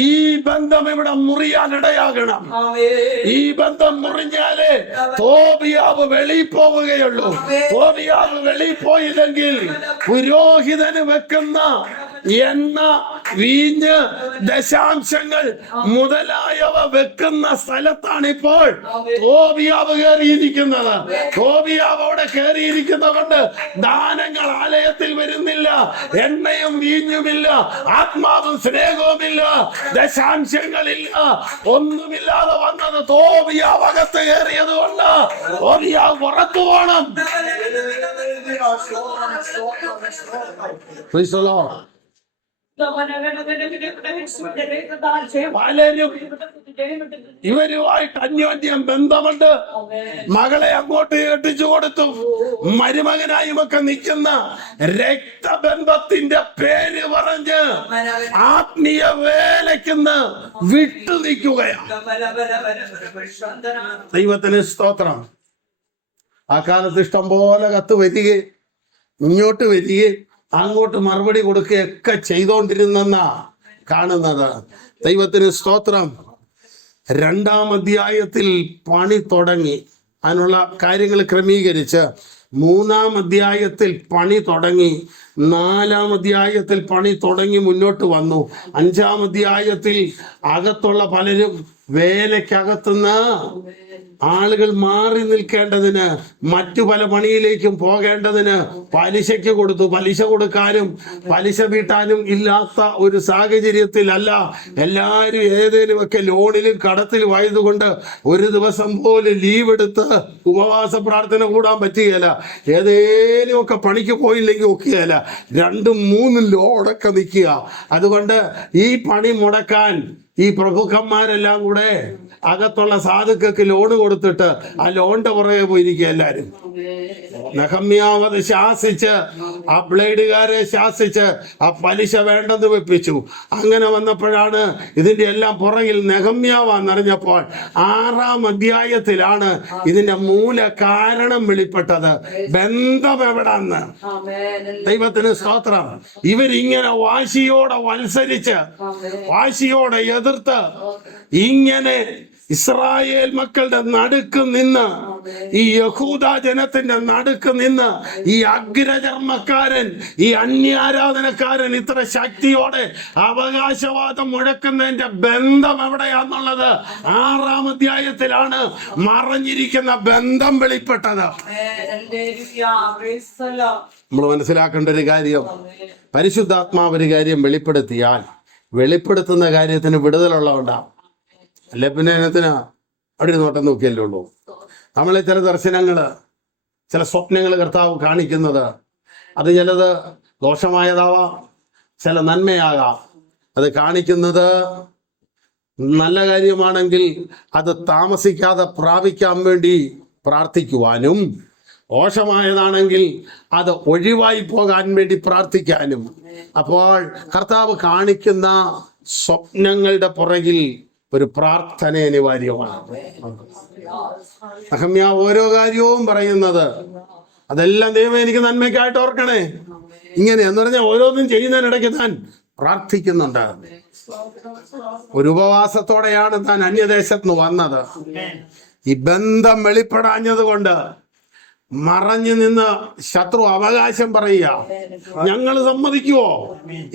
ഈ ബന്ധം ഇവിടെ മുറിയാൻ ഇടയാകണം. ഈ ബന്ധം മുറിഞ്ഞാലേ തോബിയാവ് വെളിയിൽ പോവുകയുള്ളൂ. തോബിയാവ് വെളിയിൽ പോയില്ലെങ്കിൽ പുരോഹിതന് വെക്കുന്ന എണ്ണ, വീഞ്ഞ്, ദശാംശങ്ങൾ മുതലായവ വെക്കുന്ന സ്ഥലത്താണിപ്പോൾ തോബിയാവ് കയറിയിരിക്കുന്നത്. തോബിയാവ് അവിടെ കയറിയിരിക്കുന്നതുകൊണ്ട് ദാനങ്ങൾ ആലയത്തിൽ വരുന്നില്ല, എണ്ണയും വീഞ്ഞുമില്ല, ആത്മാവും സ്നേഹവുമില്ല, ദശാംശങ്ങളില്ല, ഒന്നുമില്ലാതെ വന്നത് തോബിയാവ് അകത്ത് കയറിയത് കൊണ്ട് തോബിയാവ് പുറത്തു പോകണം. പലരും ഇവരുമായിട്ട് അന്യോന്യം ബന്ധമുണ്ട്. മകളെ അങ്ങോട്ട് കെട്ടിച്ചു കൊടുത്തു, മരുമകനായും ഒക്കെ നിൽക്കുന്ന രക്തബന്ധത്തിന്റെ പേര് പറഞ്ഞ് ആത്മീയ വേലയ്ക്കുന്ന് വിട്ടു നിൽക്കുകയാണ്. ദൈവത്തിന് സ്തോത്രം. ആ കാലത്ത് ഇഷ്ടം പോലെ കത്ത് വരികയും ഇങ്ങോട്ട് വരികയും അങ്ങോട്ട് മറുപടി കൊടുക്കുകയൊക്കെ ചെയ്തുകൊണ്ടിരുന്നെന്നാ കാണുന്നത്. ദൈവത്തിന് സ്തോത്രം. 2-ാം അധ്യായത്തിൽ പണി തുടങ്ങി, അതിനുള്ള കാര്യങ്ങൾ ക്രമീകരിച്ച് 3-ാം അധ്യായത്തിൽ പണി തുടങ്ങി, 4-ാം അധ്യായത്തിൽ പണി തുടങ്ങി മുന്നോട്ട് വന്നു. 5-ാം അധ്യായത്തിൽ അകത്തുള്ള പലരും വേലയ്ക്കകത്തുനിന്ന് ആളുകൾ മാറി നിൽക്കേണ്ടതിന്, മറ്റു പല പണിയിലേക്കും പോകേണ്ടതിന് പലിശയ്ക്ക് കൊടുത്തു. പലിശ കൊടുക്കാനും പലിശ വീട്ടാനും ഇല്ലാത്ത ഒരു സാഹചര്യത്തിലല്ല. എല്ലാവരും ഏതേലുമൊക്കെ ലോണിലും കടത്തിലും ആയതുകൊണ്ട് ഒരു ദിവസം പോലും ലീവ് എടുത്ത് ഉപവാസ പ്രാർത്ഥന കൂടാൻ പറ്റുകയില്ല. ഏതേലുമൊക്കെ പണിക്ക് പോയില്ലെങ്കിൽ ഒക്കുകയില്ല. 2-3 ലോണൊക്കെ നിൽക്കുക. അതുകൊണ്ട് ഈ പണി മുടക്കാൻ ഈ പ്രഭുക്കന്മാരെല്ലാം കൂടെ അകത്തുള്ള സാധുക്കൾക്ക് ലോൺ കൊടുത്തിട്ട് ആ ലോണിന്റെ പുറകെ പോയിരിക്കുക എല്ലാരും. നെഹമ്യാവ് ശാസിച്ച്, ആ ബ്ലേഡുകാരെ ശാസിച്ച് ആ പലിശ വേണ്ടെന്ന് വെപ്പിച്ചു. അങ്ങനെ വന്നപ്പോഴാണ് ഇതിന്റെ എല്ലാം പുറകിൽ നെഹമ്യാവാന്നറിഞ്ഞപ്പോൾ 6-ാം അധ്യായത്തിലാണ് ഇതിന്റെ മൂല കാരണം വെളിപ്പെട്ടത്. ബന്ധം എവിടാന്ന്. ദൈവത്തിന് സ്തോത്രം. ഇവരിങ്ങനെ വാശിയോടെ മത്സരിച്ച്, വാശിയോടെ എതിർത്ത്, ഇങ്ങനെ ഇസ്രായേൽ മക്കളുടെ നടുക്ക് നിന്ന്, ഈ യഹൂദ ജനത്തിന്റെ നടുക്ക് നിന്ന് ഈ അഗ്രചർമ്മക്കാരൻ, ഈ അന്യാരാധനക്കാരൻ ഇത്ര ശക്തിയോടെ അവകാശവാദം മുഴക്കുന്നതിന്റെ ബന്ധം എവിടെയാന്നുള്ളത് 6-ാം അധ്യായത്തിലാണ് മറഞ്ഞിരിക്കുന്ന ബന്ധം വെളിപ്പെട്ടത്. നമ്മൾ മനസ്സിലാക്കേണ്ട ഒരു കാര്യം, പരിശുദ്ധാത്മാവ് ഒരു കാര്യം വെളിപ്പെടുത്തിയാൽ വെളിപ്പെടുത്തുന്ന കാര്യത്തിന് വിടുതലുള്ളതുണ്ടാവും. അല്ലെ പിന്നെ അതിനകത്തിന് അവിടെ നോട്ടം നോക്കിയല്ലേ ഉള്ളൂ. നമ്മളെ ചില ദർശനങ്ങള്, ചില സ്വപ്നങ്ങൾ കർത്താവ് കാണിക്കുന്നത്, അത് ചിലത് ദോഷമായതാവാം, ചില നന്മയാകാം. അത് കാണിക്കുന്നത് നല്ല കാര്യമാണെങ്കിൽ അത് താമസിക്കാതെ പ്രാപിക്കാൻ വേണ്ടി പ്രാർത്ഥിക്കുവാനും, ദോഷമായതാണെങ്കിൽ അത് ഒഴിവായി പോകാൻ വേണ്ടി പ്രാർത്ഥിക്കാനും. അപ്പോൾ കർത്താവ് കാണിക്കുന്ന സ്വപ്നങ്ങളുടെ പുറകിൽ ഒരു പ്രാർത്ഥന അനിവാര്യമാണ്. നെഹമ്യാവ് ഓരോ കാര്യവും പറയുന്നത് അതെല്ലാം ദൈവം എനിക്ക് നന്മയ്ക്കായിട്ട് ഓർക്കണേ, ഇങ്ങനെ എന്ന് പറഞ്ഞാൽ ഓരോന്നും ചെയ്യുന്നതിനിടയ്ക്ക് താൻ പ്രാർത്ഥിക്കുന്നുണ്ട്. ഒരു ഉപവാസത്തോടെയാണ് താൻ അന്യദേശത്ത് വന്നത്. ഈ ബന്ധം വെളിപ്പെടാഞ്ഞത് കൊണ്ട് മറഞ്ഞു നിന്ന് ശത്രു അവകാശം പറയുക. ഞങ്ങൾ സമ്മതിക്കുവോ?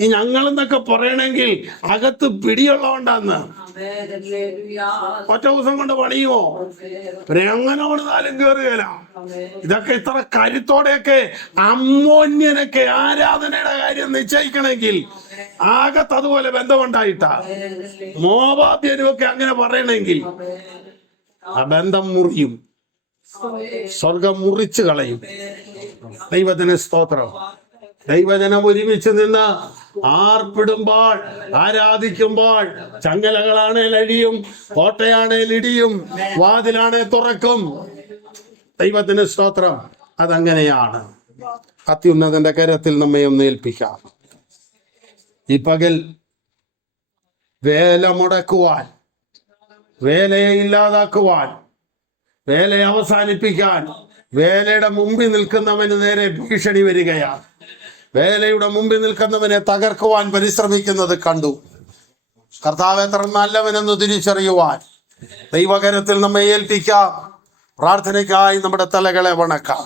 ഈ ഞങ്ങളെന്നൊക്കെ പറയണമെങ്കിൽ അകത്ത് പിടിയുള്ളതുകൊണ്ടാന്ന്. ഒറ്റ ദിവസം കൊണ്ട് പണിയുമോ? എങ്ങനെ പണിതാലും കയറുകയില്ല. ഇതൊക്കെ ഇത്ര കരുത്തോടെയൊക്കെ അമ്മോന്യനൊക്കെ ആരാധനയുടെ കാര്യം നിശ്ചയിക്കണമെങ്കിൽ ആകത്ത് അതുപോലെ ബന്ധമുണ്ടായിട്ടാ. മോവാബ്യനുമൊക്കെ അങ്ങനെ പറയണമെങ്കിൽ ആ ബന്ധം മുറിയും, സ്വർഗം മുറിച്ചു കളയും. ദൈവത്തിന് സ്തോത്രം. ദൈവജനം ഒരുമിച്ച് നിന്ന് ആർപ്പിടുമ്പോൾ, ആരാധിക്കുമ്പോൾ, ചങ്ങലകളാണേൽ അഴിയും, കോട്ടയാണേൽ ഇടിയും, വാതിലാണേ തുറക്കും. ദൈവത്തിന് സ്തോത്രം. അതങ്ങനെയാണ്. അത്യുന്നതന്റെ കരത്തിൽ നമ്മെ ഒന്ന് ഏൽപ്പിക്കാം. ഈ പകൽ വേല മുടക്കുവാൻ, വേലയെ ഇല്ലാതാക്കുവാൻ, വേലയെ അവസാനിപ്പിക്കാൻ വേലയുടെ മുമ്പിൽ നിൽക്കുന്നവന് നേരെ ഭീഷണി വരികയാണ്. വേലയുടെ മുമ്പിൽ നിൽക്കുന്നവനെ തകർക്കുവാൻ പരിശ്രമിക്കുന്നത് കണ്ടു. കർത്താവ് എത്ര നല്ലവനെന്ന് തിരിച്ചറിയുവാൻ ദൈവകരത്തിൽ നമ്മെ ഏൽപ്പിക്കാം. പ്രാർത്ഥനയ്ക്കായി നമ്മുടെ തലകളെ വണക്കാം.